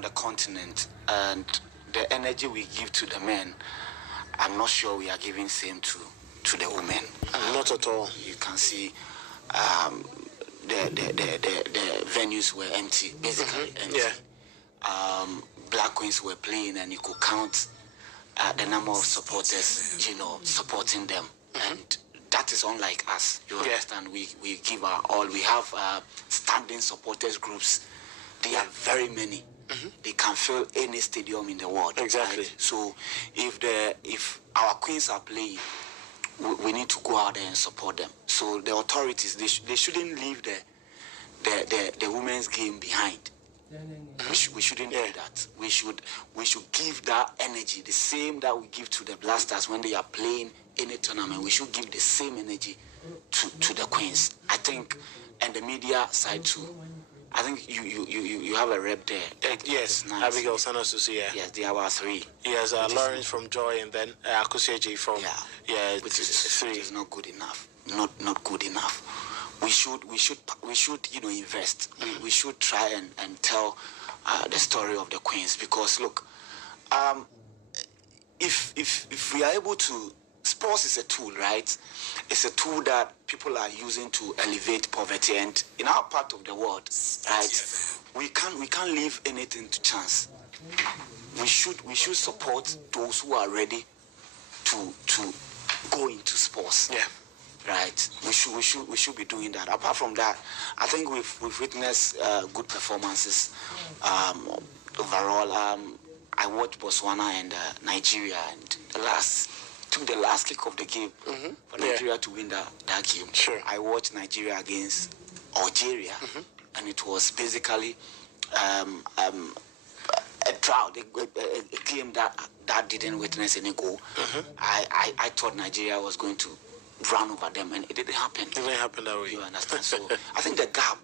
on the continent, and the energy we give to the men, I'm not sure we are giving same to the women. Not at all. You can see the venues were empty, basically empty. Yeah. Black Queens were playing, and you could count the number of supporters, supporting them. And that is unlike us. You understand? We give our all. We have standing supporters groups. They are very many. They can fill any stadium in the world. Exactly. Right? So if our queens are playing, we need to go out there and support them. So the authorities, they shouldn't leave the women's game behind. We shouldn't do that. We should give that energy, the same that we give to the Blasters when they are playing any tournament. We should give the same energy to the queens. I think, and the media side too. I think you have a rep there. Yes, nice. Abigail Sanosusi, yeah. Yes, they have our three. Yes, Lawrence from Joy, and then Akuseji from which is not good enough. Not good enough. We should invest. We should try and tell the story of the queens, because look, if we are able to, sports is a tool, right? It's a tool that people are using to elevate poverty, and in our part of the world, right, we can't leave anything to chance. We should support those who are ready to go into sports. Yeah. Right. We should be doing that. Apart from that, I think we've witnessed good performances overall. I watched Botswana and Nigeria, and took the last kick of the game for Nigeria to win that game. Sure. I watched Nigeria against Algeria, and it was basically a drought, a game that didn't witness any goal. I thought Nigeria was going to run over them, and it didn't happen. It didn't happen that way. You understand? So I think the gap.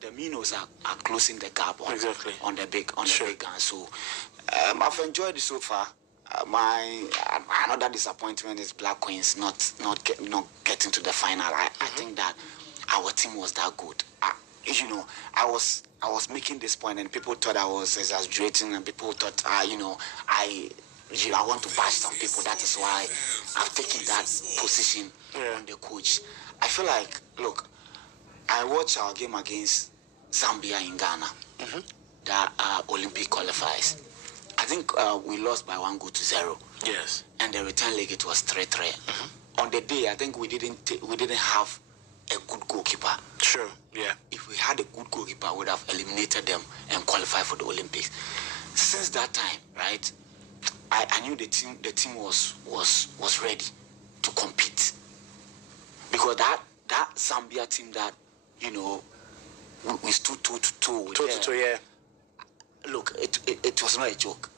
The Minos are closing the gap on the big guns. So I've enjoyed it so far. My another disappointment is Black Queens not getting to the final. I think that our team was that good. I was making this point, and people thought I was exaggerating, and people thought I want to bash some people. That is why I've taken that position on the coach. I feel like, look, I watched our game against Zambia in Ghana, that Olympic qualifiers. I think we lost by 1-0. Yes. And the return leg, it was 3-3. On the day, I think we didn't have a good goalkeeper. Sure. Yeah. If we had a good goalkeeper, we would have eliminated them and qualified for the Olympics. Since that time, right, I knew the team was ready to compete, because that Zambia team that we stood toe to toe. Yeah. Look, it was not a joke.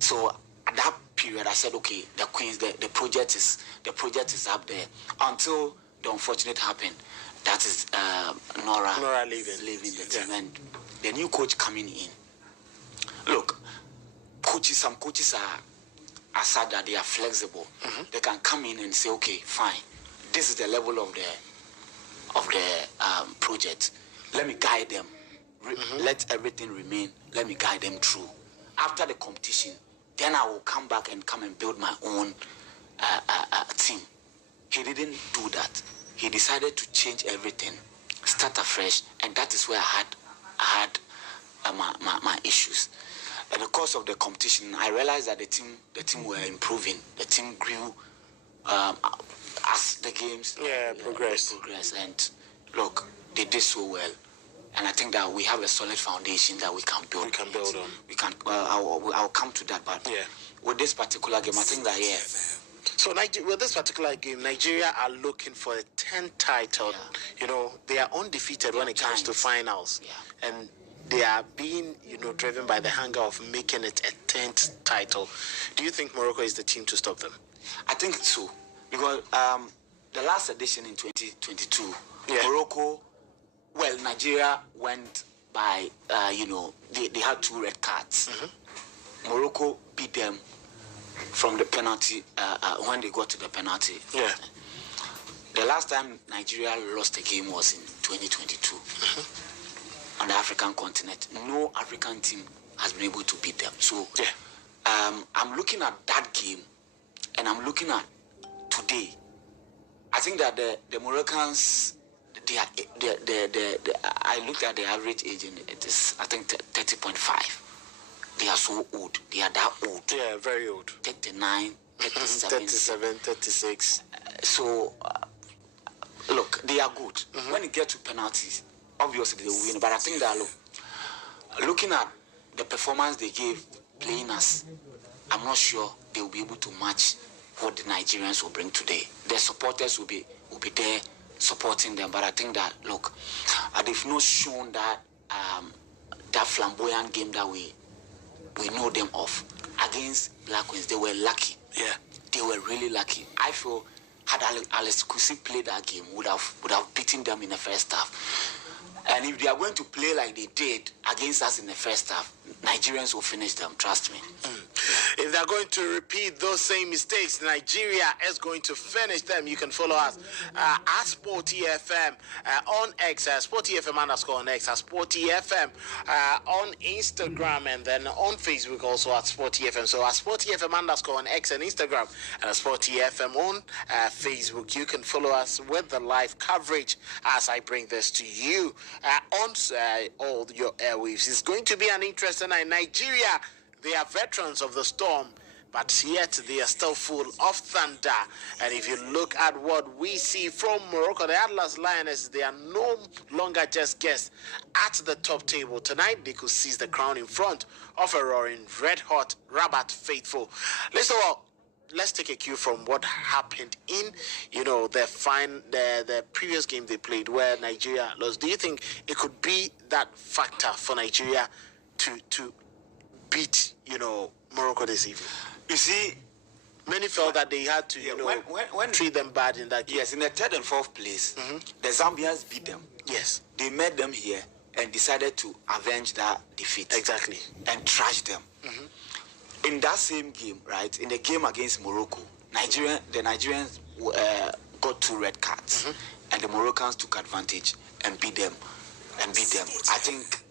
So at that period, I said, okay, the Queens, the project is up there, until the unfortunate happened. That is Nora leaving the team, and the new coach coming in. Look, some coaches are sad that they are flexible. They can come in and say, okay, fine, this is the level of the project. Let me guide them. Let everything remain. Let me guide them through. After the competition, then I will come back and build my own team. He didn't do that. He decided to change everything, start afresh, and that is where I had my issues. In the course of the competition, I realized that the team were improving. The team grew as the games progressed. And look, they did so well. And I think that we have a solid foundation that we can build. on. I'll come to that, but with this particular game, I think that So with this particular game, Nigeria are looking for a 10th title. They are undefeated when it comes to finals, and they are being driven by the hunger of making it a 10th title. Do you think Morocco is the team to stop them? I think so, because the last edition in 2022, Morocco. Well, Nigeria went by, they had 2 red cards. Morocco beat them from the penalty when they got to the penalty. Yeah. The last time Nigeria lost a game was in 2022. on the African continent. No African team has been able to beat them. So I'm looking at that game, and I'm looking at today. I think that the Moroccans, I looked at the average age, and it is, I think, 30.5. They are so old. They are that old. Yeah, very old. 39, 37. 37, 36. So, look, they are good. When it gets to penalties, obviously they will win. But I think that, looking at the performance they gave playing us, I'm not sure they will be able to match what the Nigerians will bring today. Their supporters will be there supporting them. But I think that, look, they've not shown that that flamboyant game that we know them of. Against Black Queens, they were lucky. Yeah. They were really lucky. I feel had Alex Kusi played that game, would have beaten them in the first half. And if they are going to play like they did against us in the first half, Nigerians will finish them, trust me. If they're going to repeat those same mistakes, Nigeria is going to finish them. You can follow us at SportyFM on X, SportyFM _ on X, at SportyFM on Instagram, and then on Facebook also at SportyFM. So at SportyFM _ on X and Instagram, and at SportyFM on Facebook. You can follow us with the live coverage as I bring this to you on all your airwaves. It's going to be an interesting night. Nigeria, they are veterans of the storm, but yet they are still full of thunder. And if you look at what we see from Morocco, the Atlas Lionesses, they are no longer just guests at the top table. Tonight, they could seize the crown in front of a roaring, red-hot Rabat faithful. Let's take a cue from what happened in, the previous game they played where Nigeria lost. Do you think it could be that factor for Nigeria to beat, Morocco this evening? You see, many felt that they had to, when treat them bad in that game. Yes, in the third and fourth place, the Zambians beat them. Yes. They met them here and decided to avenge that defeat. Exactly. And trash them. In that same game, right, in the game against Morocco, the Nigerians got 2 red cards, and the Moroccans took advantage and beat them. I think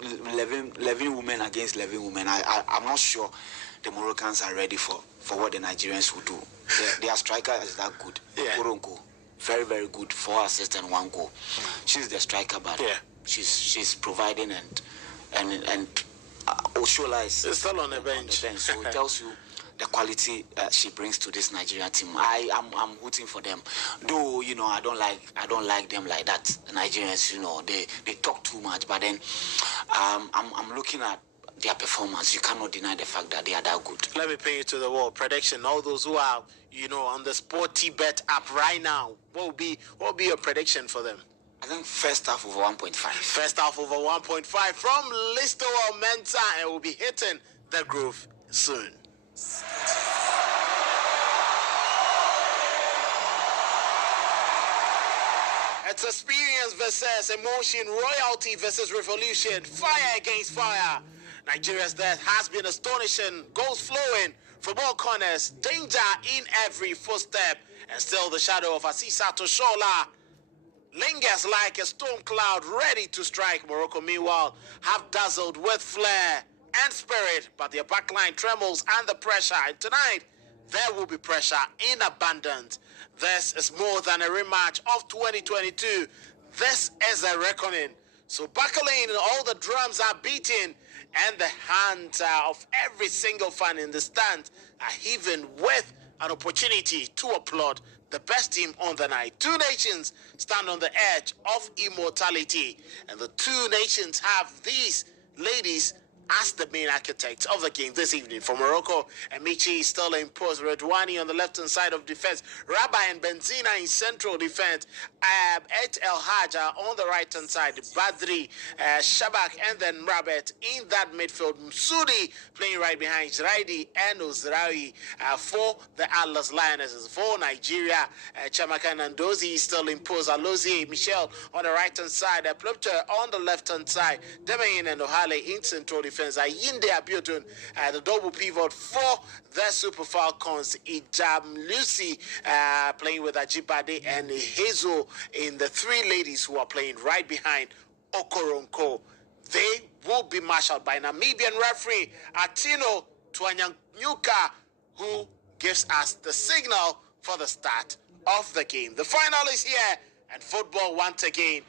11 women against 11 women. I'm not sure the Moroccans are ready for what the Nigerians will do. Their striker is that good. Koronko, very, very good. 4 assists and 1 goal. She's the striker, but she's providing and Oshola is still on the bench. So it tells you the quality she brings to this Nigerian team. I'm rooting for them. Though, I don't like them like that. The Nigerians, they talk too much. But then I'm looking at their performance. You cannot deny the fact that they are that good. Let me pin you to the wall. Prediction. All those who are, on the Sporty Bet app right now, what will be your prediction for them? I think first half over 1.5. First half over 1.5 from Listo Menta, and we'll be hitting the groove soon. It's experience versus emotion, royalty versus revolution, fire against fire. Nigeria's death has been astonishing, goals flowing from all corners, danger in every footstep, and still the shadow of Asisa Toshola lingers like a storm cloud ready to strike. Morocco, meanwhile, have dazzled with flair and spirit, but their backline trembles under pressure. And tonight, there will be pressure in abundance. This is more than a rematch of 2022. This is a reckoning. So buckle in, all the drums are beating, and the hands of every single fan in the stand are heaving with an opportunity to applaud the best team on the night. 2 nations stand on the edge of immortality, and the 2 nations have these ladies as the main architects of the game this evening. For Morocco, Amici is still imposed. Redwani on the left-hand side of defense. Rabbi and Benzina in central defense. Et El Haja on the right-hand side. Badri, Shabak, and then Rabet in that midfield. Msudi playing right behind Zraidi and Ozraoui for the Atlas Lionesses. For Nigeria, Chamaka Nandozi is still imposed. Alozie, Michel on the right-hand side. Plupter on the left-hand side. Demain and Ohale in central defense. Ayinde Abiodun, the double pivot for the Super Falcons. Ijam Lucy playing with Ajibade and Hazel in the 3 ladies who are playing right behind Okoronko. They will be marshaled by Namibian referee Atino Twanyanyuka, who gives us the signal for the start of the game. The final is here, and football once again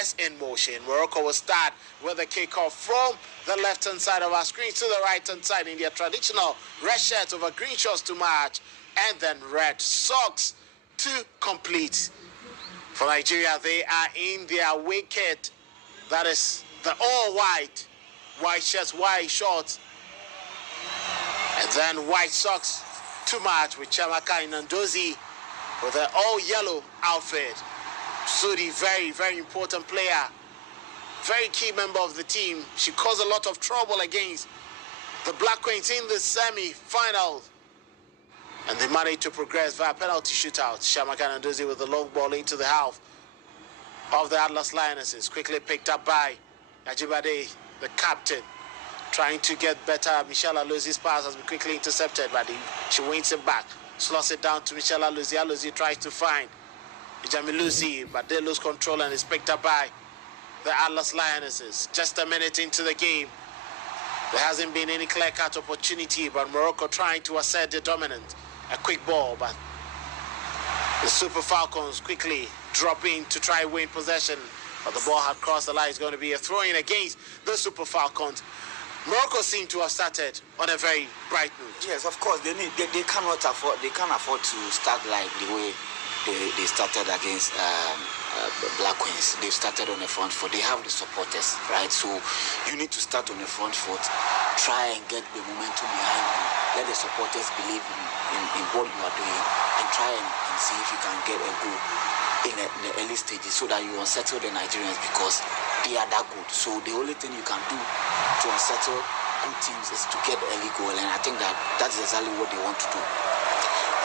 is in motion. Morocco will start with a kickoff from the left-hand side of our screen to the right-hand side in their traditional red shirts over green shorts to match, and then red socks to complete. For Nigeria, they are in their away kit. That is the all-white, white shirts, white shorts, and then white socks to match with Chamaka Nandozi with an all-yellow outfit. Sudi, very, very important player, very key member of the team. She caused a lot of trouble against the Black Queens in the semi-final, and they managed to progress via penalty shootout. Chamaka Nandozi with the long ball into the half of the Atlas Lionesses, quickly picked up by Ajibade, the captain, trying to get better. Michelle Alozi's pass has been quickly intercepted, but she wins it back, slots it down to Michelle Alozi. Alozi tries to find Jamiluzi, but they lose control and is picked up by the Atlas Lionesses. Just a minute into the game, there hasn't been any clear-cut opportunity, but Morocco trying to assert the dominance. A quick ball, but the Super Falcons quickly drop in to try win possession, but the ball had crossed the line. It's going to be a throw-in against the Super Falcons. Morocco seem to have started on a very bright mood. Yes, of course. They can't afford to start like the way they started against Black Queens. They started on the front foot. They have the supporters, right? So you need to start on the front foot. Try and get the momentum behind you. Let the supporters believe in what you are doing, and try and see if you can get a goal in the early stages so that you unsettle the Nigerians, because they are that good. So the only thing you can do to unsettle good teams is to get the early goal, and I think that's exactly what they want to do.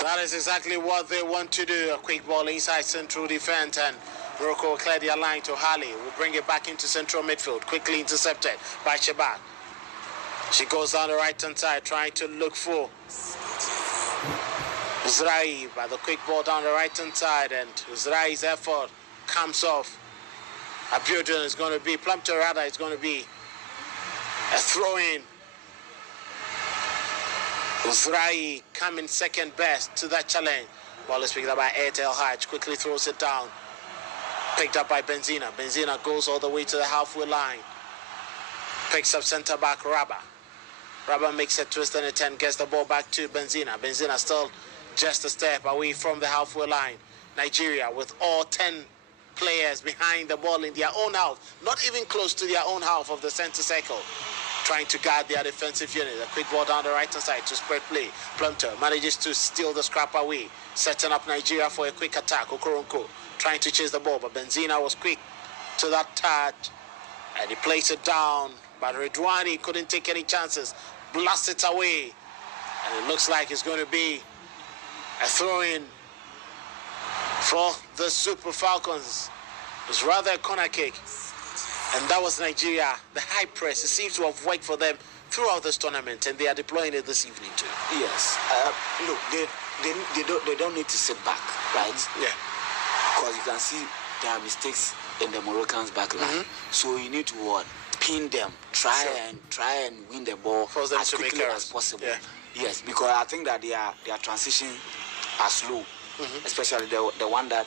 That is exactly what they want to do. A quick ball inside central defense, and Morocco will clear their line to Hali. Will bring it back into central midfield. Quickly intercepted by Shabak. She goes down the right-hand side, trying to look for Uzrai, by the quick ball down the right-hand side, and Uzrai's effort comes off. Abiodun is going to be, Plumpton rather, is going to be a throw-in. Uzrai coming second best to that challenge. Ball is picked up by Airtel Hajj, quickly throws it down. Picked up by Benzina. Benzina goes all the way to the halfway line. Picks up centre-back Rabah. Rabah makes a twist and a turn, gets the ball back to Benzina. Benzina still just a step away from the halfway line. Nigeria with all 10 players behind the ball in their own half, not even close to their own half of the center circle, trying to guard their defensive unit. A quick ball down the right-hand side to spread play. Plumpton manages to steal the scrap away, setting up Nigeria for a quick attack. Okoronko trying to chase the ball, but Benzina was quick to that touch, and he placed it down, but Redouani couldn't take any chances. Blasts it away, and it looks like it's going to be a throw-in for the Super Falcons. It was rather a corner kick, and that was Nigeria. The high press, it seems to have worked for them throughout this tournament, and they are deploying it this evening too. Yes. Look, they don't need to sit back, right? Yeah. Because you can see there are mistakes in the Moroccans' back line. So you need to what? Pin them. Try and win the ball as quickly as possible. Yeah. Yes, because I think that their transition are slow, especially the one that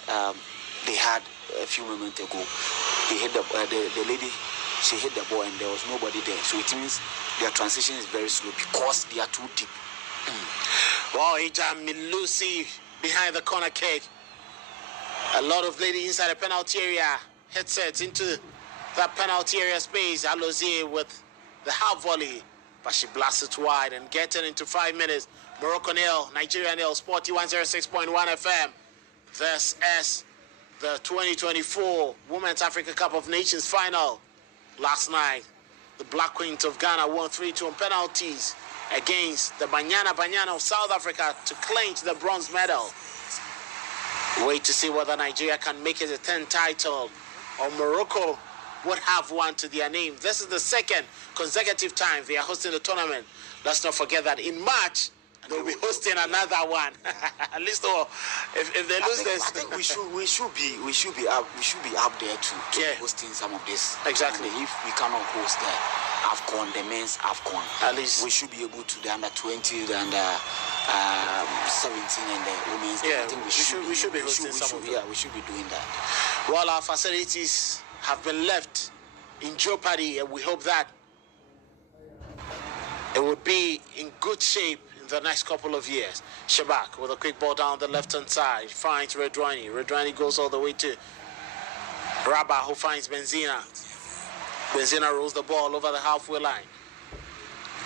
they had a few moments ago. They hit the lady. She hit the ball and there was nobody there. So it means their transition is very slow because they are too deep. Wow, Jamiluzi behind the corner kick. A lot of ladies inside the penalty area. Headsets into that penalty area space. Alozie with the half volley, but she blasts it wide and getting into 5 minutes. Morocco nil, Nigeria nil. Sporty 106.1 FM. This is the 2024 Women's Africa Cup of Nations final. Last night, the Black Queens of Ghana won 3-2 on penalties against the Banyana of South Africa to clinch the bronze medal. Wait to see whether Nigeria can make it a 10th title, or Morocco would have one to their name. This is the second consecutive time they are hosting the tournament. Let's not forget that in March, they'll be hosting another one. At least, if they lose this, I think we should be up there to hosting some of this. Exactly. And if we cannot host the Wafcon, the men's Wafcon, at least we should be able to the under 20, the under 17, and the women's. Yeah, I think we should be hosting some of them. Yeah, we should be doing that. Well, our facilities have been left in jeopardy, and we hope that it would be in good shape in the next couple of years. Shabak with a quick ball down the left-hand side, finds Redwani. Redwani goes all the way to Rabah, who finds Benzina. Benzina rolls the ball over the halfway line.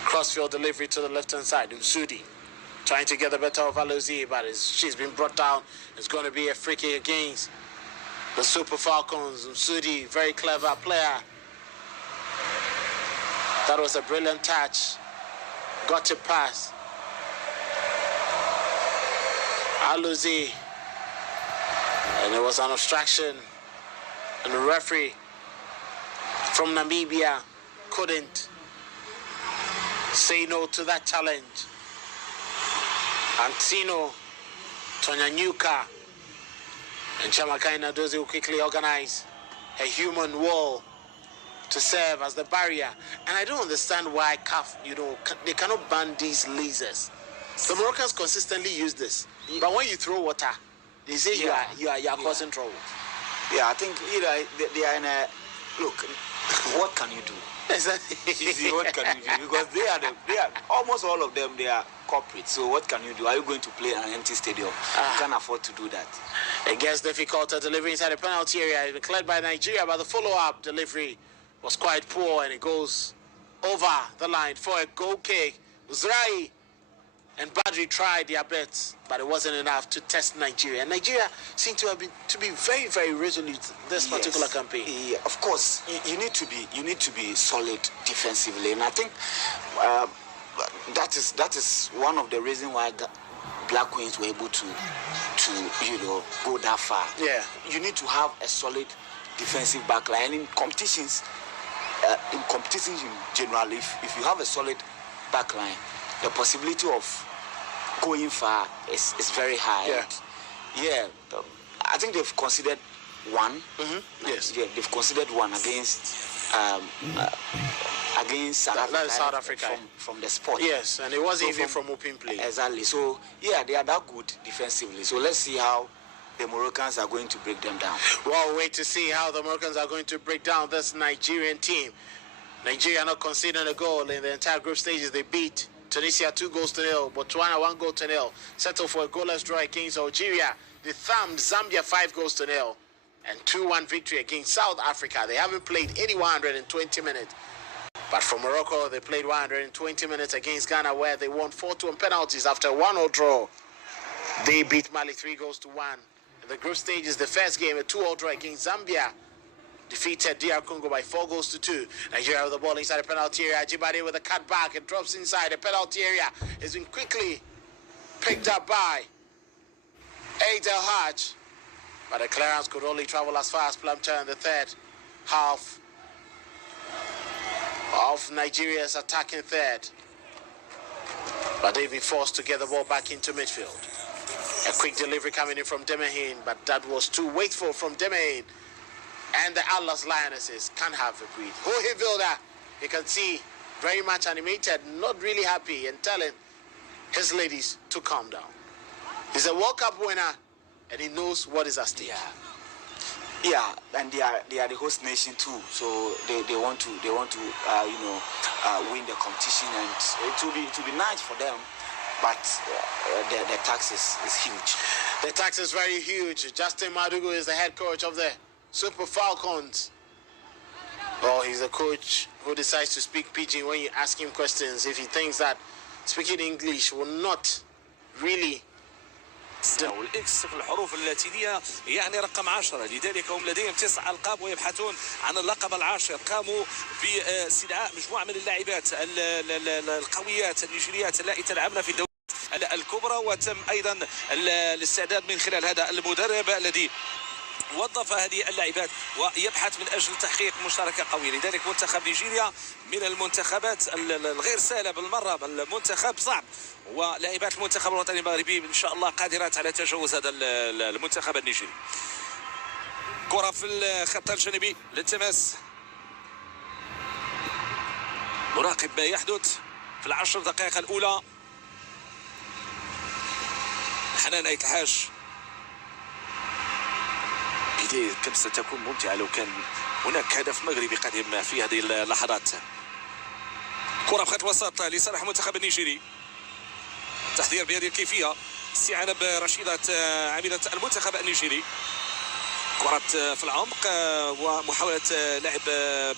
Crossfield delivery to the left-hand side. Msudi trying to get the better of Alozie, but she's been brought down. It's going to be a free kick against the Super Falcons. Msudi, very clever player. That was a brilliant touch. Got to pass. Alozie. And there was an obstruction. And the referee from Namibia couldn't say no to that challenge. Antino, Tonyanyuka, and Chamakaina Dozie will quickly organize a human wall to serve as the barrier. And I don't understand why CAF, they cannot ban these lasers. The Moroccans consistently use this. But when you throw water, they say you are causing trouble. Yeah, I think they are in a... Look, what can you do? What can you do? Because they are almost all of them, they are corporate. So what can you do? Are you going to play in an empty stadium? You can't afford to do that. It gets difficult to deliver inside the penalty area. Declared by Nigeria, but the follow-up delivery was quite poor, and it goes over the line for a goal kick. Uzrai and Badri tried their best, but it wasn't enough to test Nigeria. And Nigeria seemed to be very, very resolute this particular campaign. Yeah, of course, you need to be solid defensively, and I think that is one of the reasons why the Black Queens were able to go that far. Yeah, you need to have a solid defensive backline, and in competitions in general, if you have a solid backline, the possibility of going far is very high. Yeah. I think they've considered one. Yes. Yeah, they've considered one against South Africa from the spot. Yes, and it wasn't even from open play. Exactly. So yeah, they are that good defensively. So let's see how the Moroccans are going to break them down. Well, wait to see how the Moroccans are going to break down this Nigerian team. Nigeria not conceding a goal in the entire group stages. They beat Tunisia 2-0, Botswana 1-0, settled for a goalless draw against Algeria. They thumped Zambia 5-0, and 2-1 victory against South Africa. They haven't played any 120 minutes. But for Morocco, they played 120 minutes against Ghana, where they won 4-2 on penalties after a 1-0 draw. They beat Mali 3-1. In the group stages, the first game, a 2-0 draw against Zambia, defeated DR Congo by 4-2. Nigeria with the ball inside the penalty area. Ajibade with a cut back. It drops inside the penalty area. It's been quickly picked up by Adel Hajj. But the clearance could only travel as far as Plumter in the third half of Nigeria's attacking third. But they've been forced to get the ball back into midfield. A quick delivery coming in from Demahin, but that was too wasteful from Demahin. And the Atlas Lionesses can't have a breathe. Jorge Vilda, you can see, very much animated, not really happy, and telling his ladies to calm down. He's a World Cup winner, and he knows what is at stake. Yeah, and they are the host nation too, so they want to win the competition, and it will be nice for them. But the tax is huge. The tax is very huge. Justin Madugu is the head coach of the Super Falcons. Well, he's a coach who decides to speak pidgin when you ask him questions. If he thinks that speaking English will not really... والإكس في الحروف اللاتينية يعني رقم 10، لذلك هم لديهم 9 ألقاب ويبحثون عن اللقب العاشر. قاموا باستدعاء مجموعة من اللاعبات القويات النيجيريات اللائي تلعبن في الدوري الكبرى، وتم أيضا الاستعداد من خلال هذا المدرب الذي وظف هذه اللاعبات ويبحث من أجل تحقيق مشاركة قوية. لذلك منتخب نيجيريا من المنتخبات الغير سهلة بالمرة، المنتخب صعب، ولاعبات المنتخب الوطني المغربي إن شاء الله قادرات على تجاوز هذا المنتخب النيجيري. كرة في الخط الجانبي للتماس، نراقب ما يحدث في العشر دقائق الأولى. حنان أيت الحاج، بداية كم ستكون ممتعة لو كان هناك هدف مغربي قادم في هذه اللحظات. كرة في خط الوسط لصالح المنتخب النيجيري، تحضير بهذه الكيفية، استعانة برشيدة عاملة المنتخب النيجيري. كرة في العمق ومحاولة لعب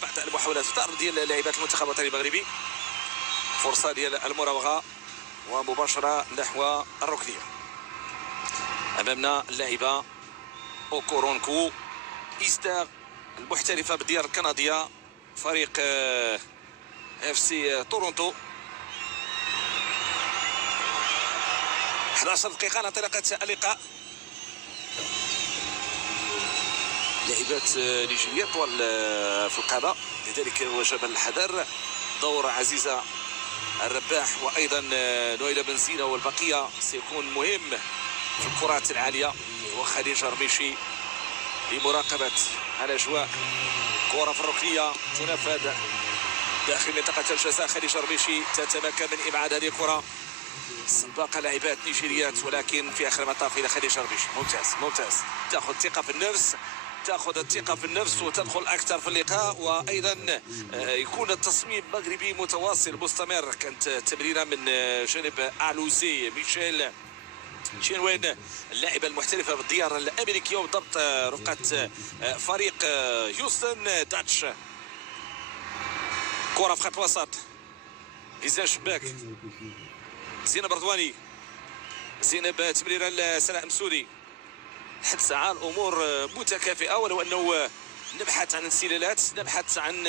بعد المحاولات الضرب ديال لاعبات المنتخب الوطني المغربي. فرصة ديال المراوغة ومباشرة نحو الركنية. أمامنا اللاعبة أوكورونكو إيستار المحترفة بالديار الكندية، فريق اف سي تورونتو. 11 دقيقة على انطلاقة اللقاء. لاعبات نيجيريا طوال في القادة، لذلك وجب الحذر. دور عزيزة الرباح وأيضا نويلة بنزينة والبقية سيكون مهم في الكرات العالية، وخديجة رميشي لمراقبة الأجواء. كرة في الركنية تنفذ داخل منطقة الجزاء. خديجة رميشي تتمكن من إبعاد هذه الكرة. سباق لاعبات نيجيريات، ولكن في آخر المطاف إلى خديجة رميشي. ممتاز ممتاز، تأخذ ثقة في النفس، تأخذ الثقة في النفس وتدخل أكثر في اللقاء، وأيضا يكون التصميم مغربي متواصل مستمر. كانت تمريرة من جانب أعلوزي ميشيل شينوين اللاعبة المحترفة بالديار الأمريكية، وبالضبط رفقة فريق هيوستن داتش. كرة في خط الوسط ميزان شباك، زينب رضواني، زينب تمريرة لسناء مسوري. حد ساعة الأمور متكافئة، ولو أنه نبحث عن انسلالات، نبحث عن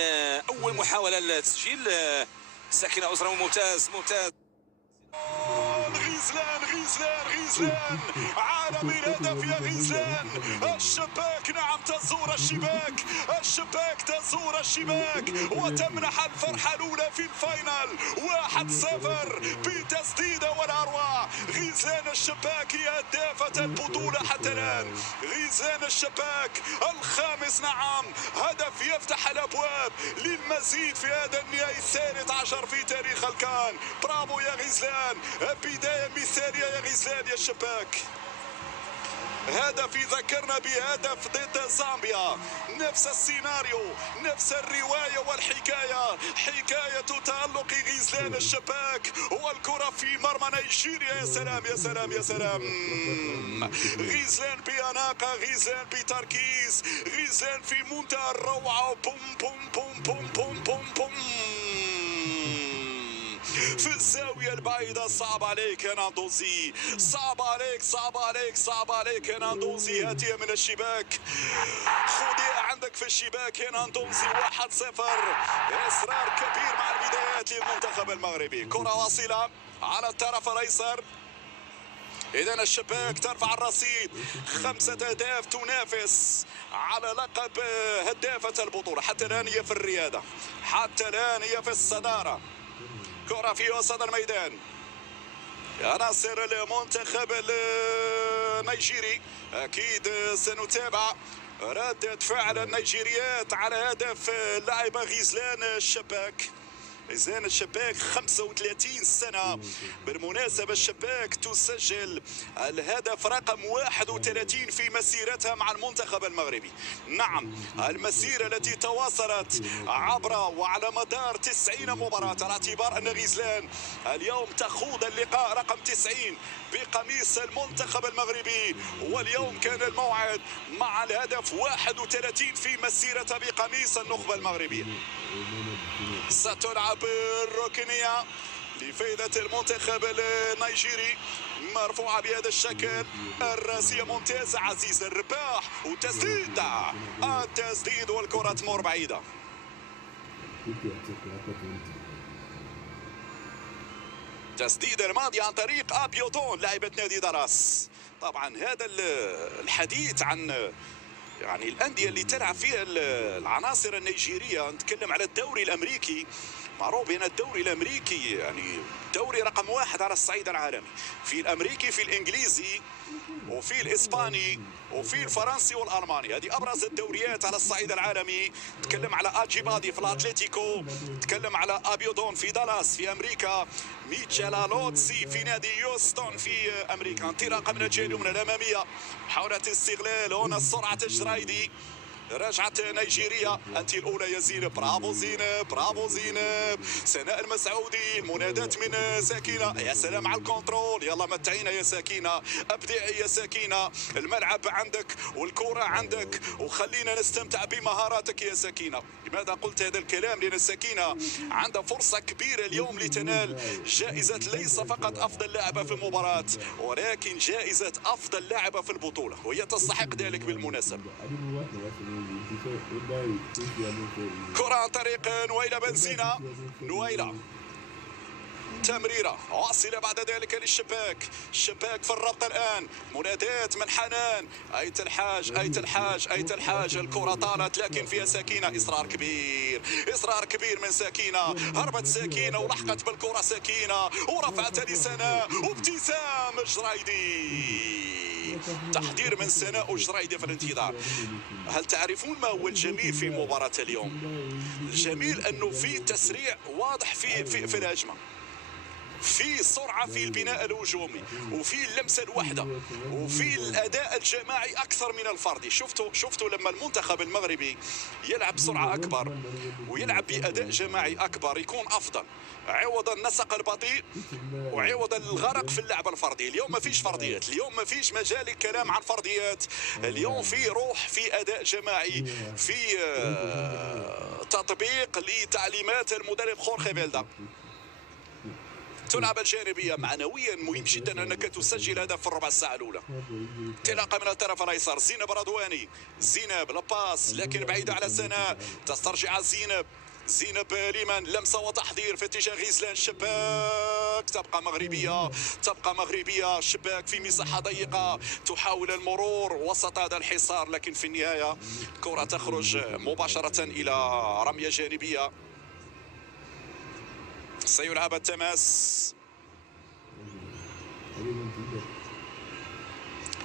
أول محاولة للتسجيل. ساكنة أزرم، ممتاز ممتاز. غيزلان عالمي الهدف يا غيزلان. الشباك نعم تزور الشباك، الشباك تزور الشباك وتمنح الفرحة الأولى في الفاينل. 1-0 بتسديدة والأروع. غيزلان الشباك هي هدافة البطولة حتى الآن. غيزلان الشباك الخامس، نعم هدف يفتح الأبواب للمزيد في هذا النهائي الثالث عشر في تاريخ الكان. برافو يا غيزلان، بداية مثالية يا غيزلان يا الشباك. هدف يذكرنا بهدف ضد زامبيا، نفس السيناريو، نفس الرواية والحكاية، حكاية تألق غيزلان الشباك والكرة في مرمى نيجيريا. يا سلام يا سلام يا سلام. غيزلان بأناقة، غيزلان بتركيز، غيزلان في منتهى الروعة. بوم بوم بوم بوم بوم بوم بوم في الزاوية البعيدة. صعب عليك يا ناندوزي، صعب عليك صعب عليك صعب عليك يا ناندوزي. هاتية من الشباك، خذيها عندك في الشباك يا ناندوزي. 1-0، إصرار كبير مع البدايات للمنتخب المغربي. كرة واصلة على الطرف الأيسر. إذا الشباك ترفع الرصيد، 5 أهداف، تنافس على لقب هدافة البطولة. حتى الآن هي في الريادة، حتى الآن هي في الصدارة. كرة في وسط الميدان، عناصر المنتخب النيجيري. أكيد سنتابع ردة فعل النيجيريات على هدف اللاعبة غيزلان الشباك. غيزلان الشباك 35 سنة. بالمناسبة الشباك تسجل الهدف رقم 31 في مسيرتها مع المنتخب المغربي. نعم، المسيرة التي تواصلت عبر وعلى مدار 90 مباراة، على اعتبار أن غيزلان اليوم تخوض اللقاء رقم 90 بقميص المنتخب المغربي، واليوم كان الموعد مع الهدف 31 في مسيرتها بقميص النخبة المغربية. ستلعب الركنية لفائدة المنتخب النيجيري، مرفوعة بهذا الشكل. الراسية ممتازة، عزيز الرباح، وتسديد، التسديد والكرة تمر بعيدة. تسديد الماضي عن طريق أبيوتون لاعبة نادي دراس. طبعا هذا الحديث عن يعني الأندية اللي تلعب فيها العناصر النيجيرية. نتكلم على الدوري الأمريكي، معروف بأن الدوري الأمريكي يعني دوري رقم 1 على الصعيد العالمي، في الأمريكي، في الإنجليزي، وفي الإسباني، وفي الفرنسي والألماني. هذه أبرز الدوريات على الصعيد العالمي. تكلم على أجيبادي في الأتليتيكو، تكلم على أبيودون في دالاس في أمريكا، ميتشالا لوتسي في نادي يوستون في أمريكا. انطلاقة من الجهة اليمنى الأمامية، محاولة استغلال هنا سرعة الجرايدي. رجعت نيجيريا، أنت الأولى يا زينب، برافو زينب، برافو زينب. سناء المسعودي، المنادات من سكينة، يا سلام على الكنترول، يلا متعينا يا سكينة، أبدعي يا سكينة، الملعب عندك والكرة عندك وخلينا نستمتع بمهاراتك يا سكينة. لماذا قلت هذا الكلام؟ لأن سكينة عندها فرصة كبيرة اليوم لتنال جائزة ليس فقط أفضل لاعبة في المباراة، ولكن جائزة أفضل لاعبة في البطولة، وهي تستحق ذلك بالمناسبة. كرة عن طريق نويلة بنزينة، نويلة تمريرة واصلة بعد ذلك للشباك، الشباك في الربط الآن، منادات من حنان، أيت الحاج، أيت الحاج، أيت الحاج. الكرة طالت لكن فيها سكينة، إصرار كبير، إصرار كبير من سكينة، هربت سكينة ولحقت بالكرة سكينة ورفعت لسناء، وابتسام جرايدي، تحضير من سناء وجرايدي في الانتظار. هل تعرفون ما هو الجميل في مباراة اليوم؟ الجميل أنه في تسريع واضح في الهجمة، في سرعة في البناء الهجومي، وفي اللمسة الوحدة، وفي الأداء الجماعي أكثر من الفردي. شفتوا لما المنتخب المغربي يلعب بسرعة أكبر ويلعب بأداء جماعي أكبر يكون أفضل، عوض النسق البطيء وعوض الغرق في اللعب الفردي. اليوم ما فيش فرديات، اليوم ما فيش مجال للكلام عن فرديات، اليوم في روح، في أداء جماعي، في تطبيق لتعليمات المدرب خورخي فيلدا. تلعب الجانبية معنويا مهم جدا أنك تسجل هدف في الربع ساعة الأولى. انطلاقة من الطرف الأيسر، زينب رضواني، زينب لاباس لكن بعيدة على سناء، تسترجع زينب، زينب لمن، لمسة وتحضير في اتجاه غزلان، الشباك، تبقى مغربية، تبقى مغربية، الشباك في مساحة ضيقة، تحاول المرور وسط هذا الحصار، لكن في النهاية كرة تخرج مباشرة إلى رمية جانبية. سيلعب التماس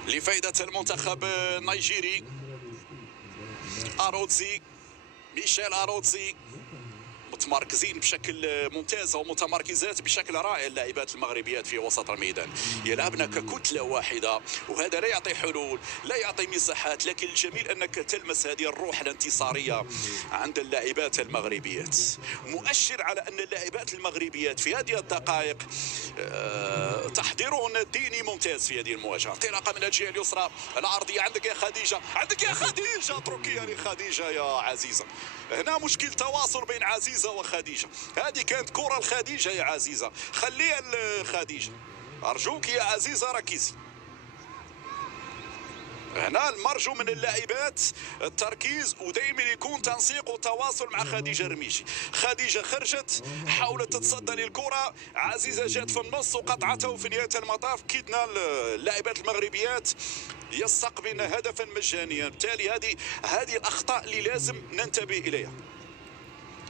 لفائدة المنتخب النيجيري. أرودزي، ميشيل أرودزي، متمركزين بشكل ممتاز ومتمركزات بشكل رائع اللاعبات المغربيات في وسط الميدان، يلعبن ككتلة واحدة، وهذا لا يعطي حلول، لا يعطي مساحات، لكن الجميل أنك تلمس هذه الروح الانتصارية عند اللاعبات المغربيات، مؤشر على أن اللاعبات المغربيات في هذه الدقائق تحضيرهن الديني ممتاز في هذه المواجهة. انطلاقة من الجهة اليسرى، العرضية عندك يا خديجة، عندك يا خديجة، اتركيها لخديجة يا عزيزة. هنا مشكل تواصل بين عزيزة وخديجة، هذه كانت كرة الخديجة يا عزيزة، خليها الخديجة، أرجوك يا عزيزة ركزي. هنا المرجو من اللاعبات التركيز، ودائما يكون تنسيق وتواصل مع خديجة رميشي. خديجة خرجت، حاولت تتصدى للكرة، عزيزة جات في النص وقطعته، وفي نهاية المطاف كدنا اللاعبات المغربيات يستقبلن هدفا مجانيا. بالتالي هذه الأخطاء اللي لازم ننتبه إليها.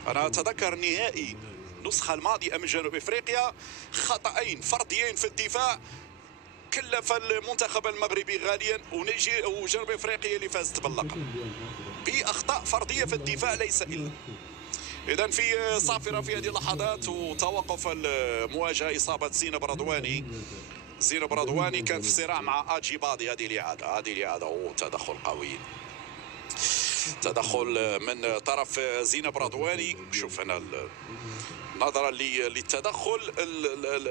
أنا أتذكر نهائي النسخة الماضية من جنوب إفريقيا، خطأين فرديين في الدفاع كلف المنتخب المغربي غاليا، وجنوب افريقيا اللي فازت باللقب باخطاء فرديه في الدفاع ليس الا. اذا في صافره في هذه اللحظات وتوقف المواجهه، اصابه زينب رضواني. زينب رضواني كانت في صراع مع اجيبادي. هذه الاعاده وتدخل قوي، تدخل من طرف زينب رضواني. شوف هنا نظرا للتدخل،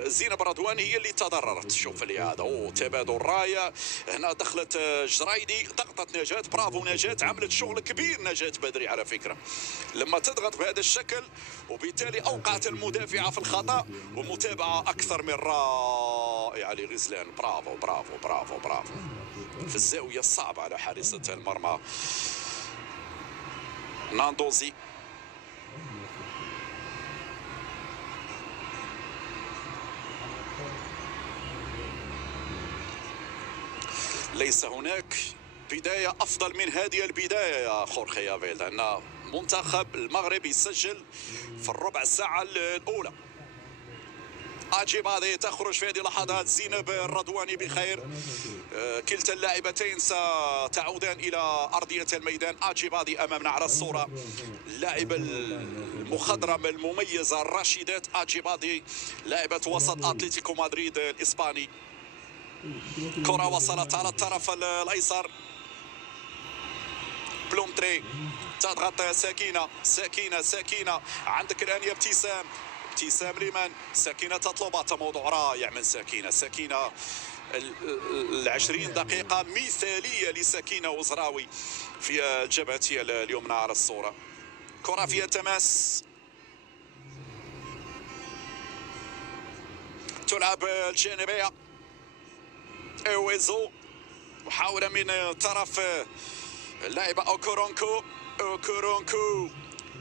زينب رضواني هي اللي تضررت. شوف الإعادة، تبادل راية، هنا دخلت جرايدي، ضغطت نجاة، برافو نجاة، عملت شغل كبير نجاة بدري على فكرة لما تضغط بهذا الشكل، وبالتالي أوقعت المدافعة في الخطأ، ومتابعة أكثر من رائعة لغزلان. برافو برافو برافو برافو في الزاوية الصعبة على حارسة المرمى ناندوزي. ليس هناك بداية أفضل من هذه البداية يا خورخي أفيل، أن منتخب المغرب يسجل في الربع ساعة الأولى. أجيبادي تخرج في هذه اللحظات. زينب الرضواني بخير. كلتا اللاعبتين ستعودان إلى أرضية الميدان. أجيبادي أمامنا على الصورة، اللاعبة المخضرمة المميزة الراشدات أجيبادي، لاعبة وسط أتلتيكو مدريد الإسباني. كرة وصلت على الطرف الأيسر. بلومتري تضغط سكينة. عندك الآن يا ابتسام لمن؟ سكينة تطلب موضوع رائع من سكينة. 20 دقيقة مثالية لسكينة وزراوي في الجبهة اليمنى على الصورة. كرة فيها تماس، تلعب الجانبية. اويزو محاولة من طرف اللاعبة اوكورونكو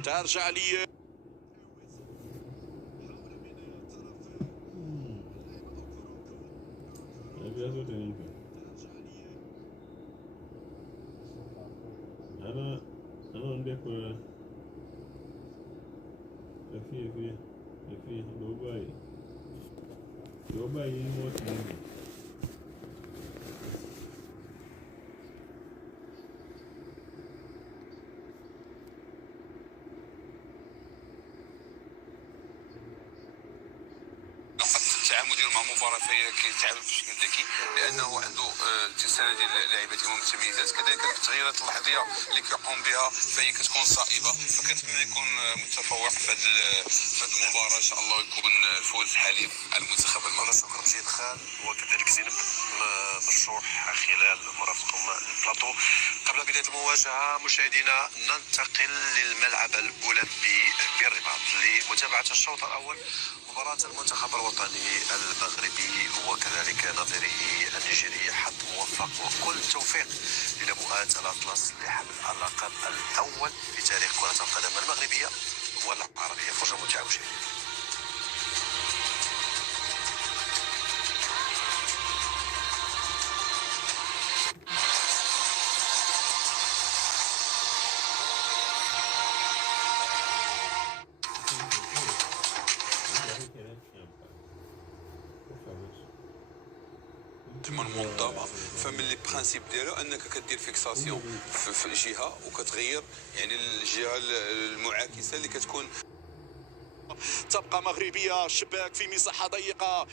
ترجع لي التعامل ديالو مع المباراه فهي كيتعامل بشكل ذكي، لانه عنده تسلل ديال اللاعبات المتميزات. كذلك التغييرات اللحظيه اللي كيقوم بها فهي كتكون صائبه، فكنتمنى يكون متفوق في هذه المباراه. ان شاء الله يكون فوز حليف على المنتخب المغربي. شكرا جزيلا خال، وكذلك زينب مرشوح خلال مرافقكم البلاطو. قبل بدايه المواجهه مشاهدينا ننتقل للملعب الاولمبي بالرباط لمتابعه الشوط الاول مباراة المنتخب الوطني المغربي وكذلك نظيره النيجيري. حظ موفق وكل التوفيق للاعبات الأطلس لحمل اللقب الأول في تاريخ كرة القدم المغربية والعربية. فرجة ممتعة مشاهدينا. منظمه، فمن لي برانسيب ديالو انك كدير فيكساسيون في الجهه وكتغير يعني الجهه المعاكسه اللي كتكون. تبقى مغربيه، شباك في مساحه ضيقه.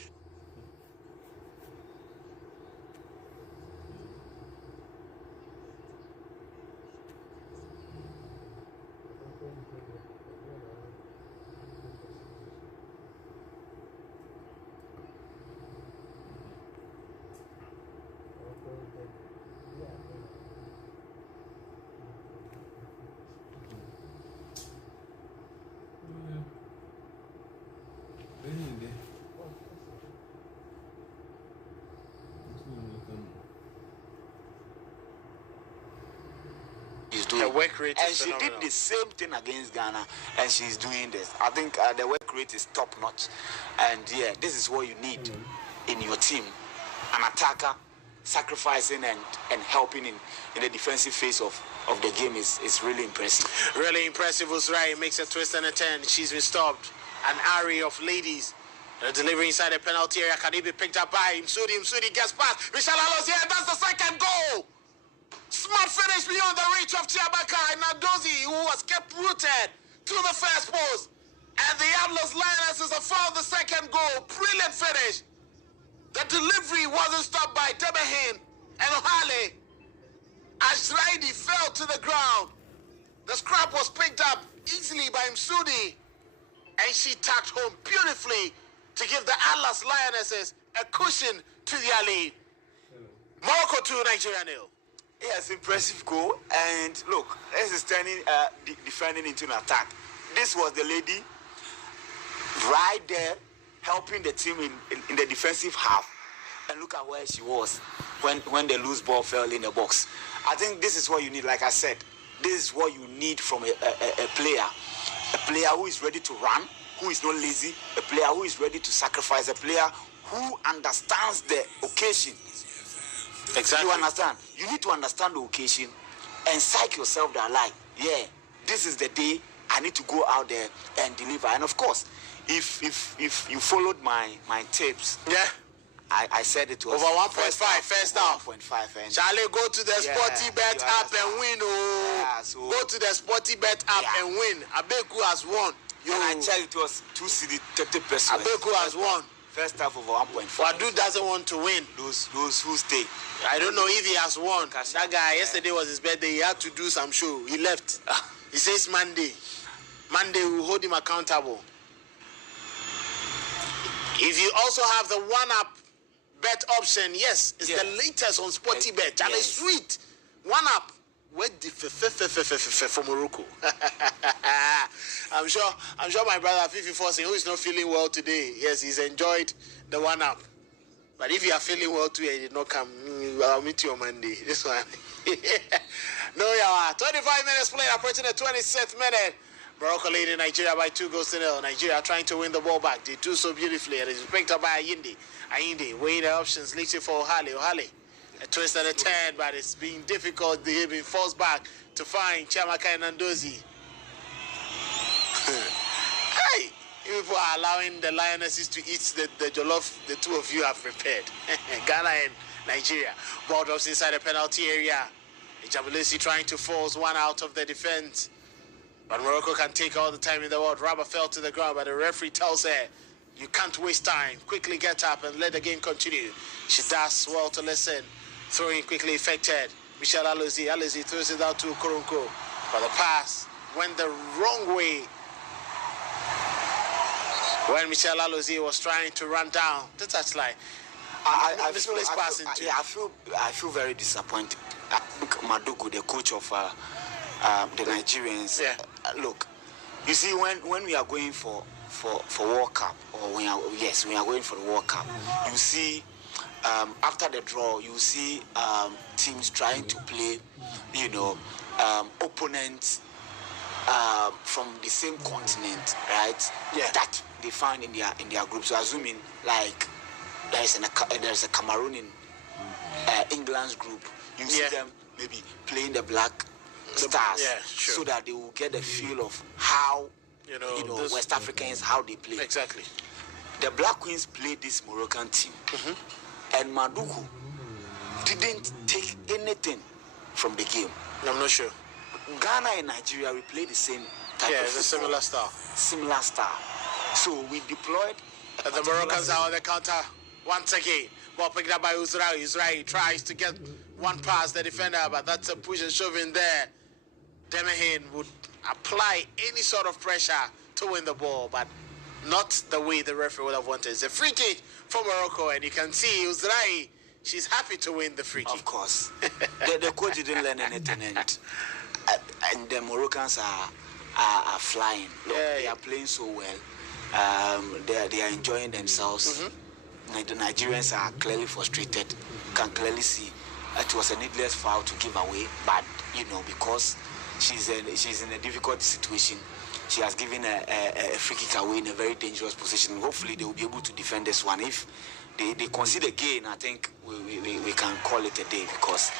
And she did the same thing against Ghana, and she's doing this. I think the work rate is top notch, and yeah, this is what you need in your team: an attacker sacrificing and helping in the defensive phase of the game is really impressive. Really impressive. Uzrai makes a twist and a turn. She's been stopped. An array of ladies. Delivery inside the penalty area can be picked up by Msudi gets past. Michelle Allos here. That's the second goal. Smart finish beyond the reach of Chiabaka and Nadozi, who was kept rooted to the first post. And the Atlas Lionesses have found the second goal. Brilliant finish. The delivery wasn't stopped by Debehin and Ohale. Ashraidi fell to the ground. The scrap was picked up easily by Msudi, and she tacked home beautifully to give the Atlas Lionesses a cushion to their lead. Morocco 2, Nigeria 0. Yes, impressive goal. And look, this is turning defending into an attack. This was the lady right there helping the team in the defensive half. And look at where she was when the loose ball fell in the box. I think this is what you need. Like I said, this is what you need from a player who is ready to run, who is not lazy, a player who is ready to sacrifice, a player who understands the occasion. Exactly. You understand? you need to understand the occasion and psych yourself that, like, yeah, this is the day I need to go out there and deliver. And of course, if you followed my tips, yeah, I said it was over 1.5 first half. 1.5. And Charlie, go to the Sporty Bet app and win. Oh, yeah, so, go to the Sporty Bet app and win. Abeku has won. And I checked, it was 2 CD 30 pesos. Abeku has won. First half over 1.5. Wadu doesn't want to win. Those who stay. I don't know if he has won. That guy, yesterday was his birthday. He had to do some show. He left. He says Monday. Monday we will hold him accountable. If you also have the one-up bet option, yes, it's the latest on Sporty Bet. Charlie, sweet. One-up. Where the for Morocco? I'm sure my brother Fifi Fossing, who is not feeling well today, yes, he's enjoyed the one-up. But if you are feeling well too and you did not come, I'll meet you on Monday. This one. No, yeah. 25 minutes played, approaching the 26th minute. Morocco leading Nigeria by 2-0. Nigeria trying to win the ball back. They do so beautifully, and it's picked up by Ayinde. Ayinde weighing the options, leaching for Ohale. A twist and a turn, but it's been difficult. They've been forced back to find Chiamaka and Nandozi. Hey, you people are allowing the Lionesses to eat the jollof the two of you have prepared. Ghana and Nigeria. Ball drops inside the penalty area. Ijabulesi trying to force one out of the defense. But Morocco can take all the time in the world. Rabah fell to the ground, but the referee tells her, you can't waste time. Quickly get up and let the game continue. She does well to listen. Throwing quickly effected. Michel Alozi. Alozi throws it out to Koronko. But the pass went the wrong way. When Michel Alozi was trying to run down the touchline. I feel very disappointed. I think Madugu, the coach of the Nigerians, look, you see, when we are going for World Cup, or when we are going for the World Cup, you see, after the draw, you see teams trying to play, opponents from the same continent, right? Yeah. That they find in their group. So assuming like there's a Cameroon in England's group, you see them maybe playing the Black Stars, so that they will get a feel of how West Africans, how they play. Exactly. The Black Queens played this Moroccan team, and Madugu didn't take anything from the game. I'm not sure. Ghana and Nigeria, we play the same type of it's a similar style. Similar style. So we deployed. And the Moroccans are on the counter once again. Ball picked up by Uzrahi. Uzrahi tries to get one past the defender, but that's a push and shove in there. Demahin would apply any sort of pressure to win the ball, but not the way the referee would have wanted. It's a free kick for Morocco, and you can see Uzrahi, she's happy to win the free kick. Of course. the coach didn't learn anything, and the Moroccans are flying. Look, they are playing so well. They are enjoying themselves. The Nigerians are clearly frustrated. Can clearly see it was a needless foul to give away, but because she's in a difficult situation, she has given a free kick away in a very dangerous position. Hopefully they will be able to defend this one. If they concede again, I think we can call it a day, because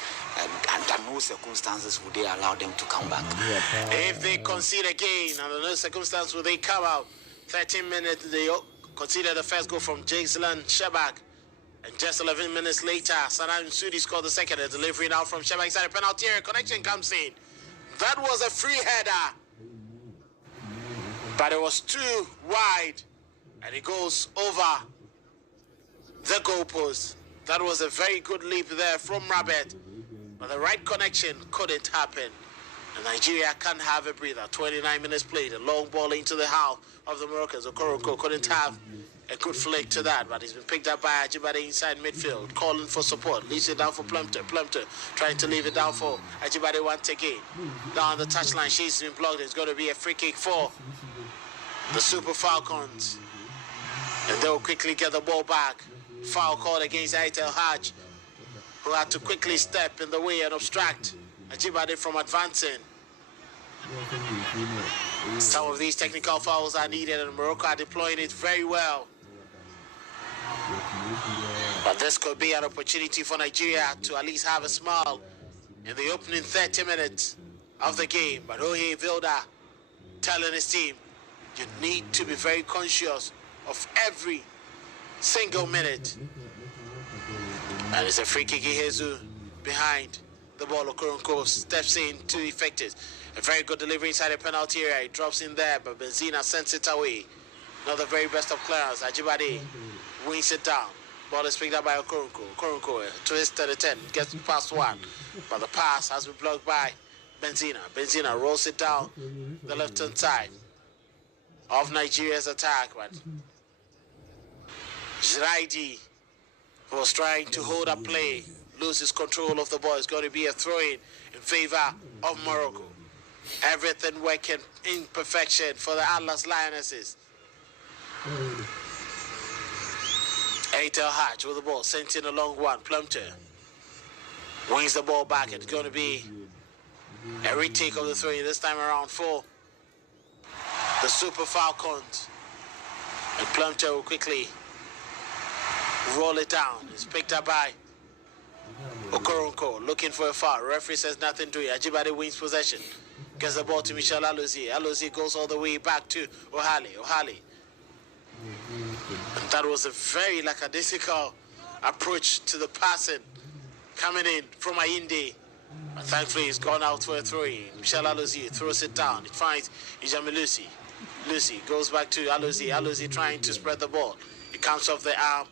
under no circumstances would they allow them to come back. If they concede again, under no circumstances will they come out. 13 minutes, they conceded the first goal from Jason Shebak. And just 11 minutes later, Sanam Sudi scored the second. A delivery now from Shebak inside the penalty area. Connection comes in. That was a free header, but it was too wide, and it goes over the goalpost. That was a very good leap there from Rabbit, but the right connection couldn't happen. And Nigeria can't have a breather. 29 minutes played, a long ball into the half of the Moroccans. Okoroko couldn't have a good flick to that, but he's been picked up by Ajibade inside midfield, calling for support. Leaves it down for Plumpton. Plumpton trying to leave it down for Ajibade once again. Down the touchline, she's been blocked. It's going to be a free kick for the Super Falcons. And they'll quickly get the ball back. Foul called against Aitel Haj, who had to quickly step in the way and obstruct Ajibade from advancing. Some of these technical fouls are needed, and Morocco are deploying it very well. But this could be an opportunity for Nigeria to at least have a smile in the opening 30 minutes of the game. But Ohe Vilda telling his team, you need to be very conscious of every single minute. And it's a free kick. Ihezu behind the ball. Okoronko steps in to effect it. A very good delivery inside the penalty area. He drops in there, but Benzina sends it away. Not the very best of clearance. Ajibade wings it down. Ball is picked up by Okoronko. Okoronko twist to the 10. Gets past one. But the pass has been blocked by Benzina. Benzina rolls it down the left-hand side of Nigeria's attack. But Zraidi was trying to hold up play. Loses control of the ball. It's going to be a throw-in favor of Morocco. Everything working in perfection for the Atlas Lionesses. Aitel Hatch with the ball, sent in a long one. Plumpton wings the ball back. It's going to be a retake of the throw-in this time around for the Super Falcons. And Plumpton will quickly roll it down. It's picked up by Okoronko, looking for a foul. Referee says nothing to it. Ajibade wins possession. Gets the ball to Michel Alozie. Alozie goes all the way back to Ohale. And that was a very lackadaisical approach to the passing coming in from Ayinde. But thankfully, he's gone out for a throw-in. Michel Alozie throws it down. It finds Ijami Lucy. Lucy goes back to Alozie. Alozie trying to spread the ball. It comes off the arm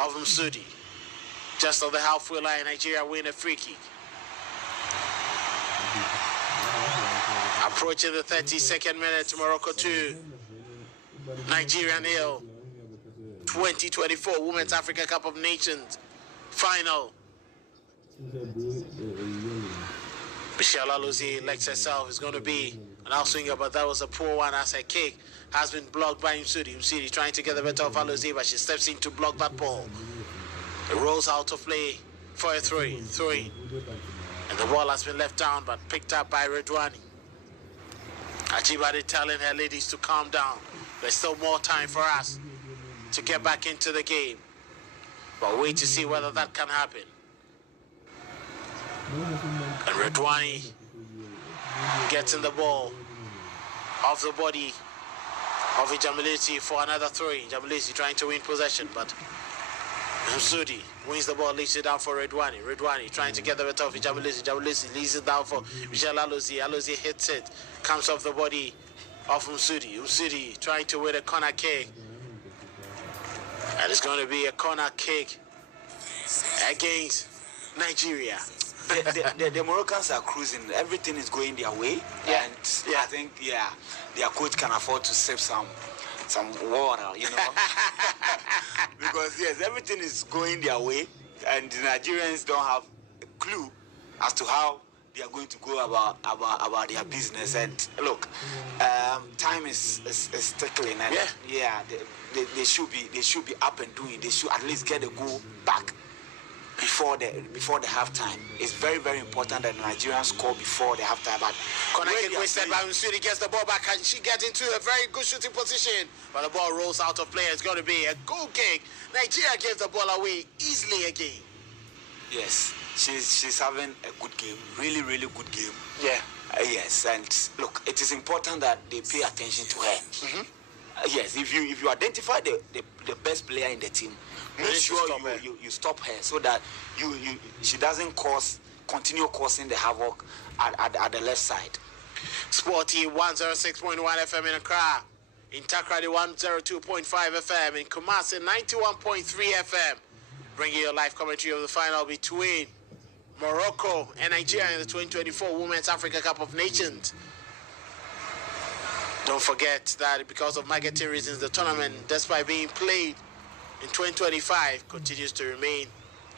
of Msudi. Just on the halfway line, Nigeria win a free kick. Approaching the 32nd minute, Morocco 2, Nigeria 0. 2024 Women's Africa Cup of Nations final. Michelle Alozie elects herself is going to be an outswinger, but that was a poor one as her kick has been blocked by Msudi. Msudi trying to get the better of Alozie, but she steps in to block that ball. It rolls out of play for a throw-in. And the ball has been left down, but picked up by Redwani. Ajibade telling her ladies to calm down. There's still more time for us to get back into the game. But wait to see whether that can happen. And Redwani gets in the ball off the body of Ijamilisi for another throw-in. Ijamilisi trying to win possession, but Msudi wins the ball, leads it down for Redwani. Redwani trying to get the better of Ijamilisi. Ijamilisi leads it down for Michel Alozie. Alozie hits it, comes off the body of Msudi. Msudi trying to win a corner kick. And it's going to be a corner kick against Nigeria. The Moroccans are cruising. Everything is going their way. Yeah. And I think, their coach can afford to save some water, because, yes, everything is going their way. And the Nigerians don't have a clue as to how they are going to go about their business. And look, time is tickling. And they should be up and doing. They should at least get a goal back before the halftime. It's very, very important that the Nigerians score before the halftime. But Connected wasted by Msudi, gets the ball back and she gets into a very good shooting position. But the ball rolls out of play. It's going to be a goal kick. Nigeria gave the ball away easily again. Yes, she's having a good game. Really, really good game. Yeah. Yes, and look, it is important that they pay attention to her. Mm-hmm. Yes, if you identify the best player in the team, make sure you stop her so that she doesn't continue causing the havoc at the left side. Sporty 106.1 FM in Accra, in Takrady 102.5 FM, in Kumasi 91.3 FM. Bringing you a live commentary of the final between Morocco and Nigeria in the 2024 Women's Africa Cup of Nations. Don't forget that because of marketing reasons, the tournament, despite being played in 2025, continues to remain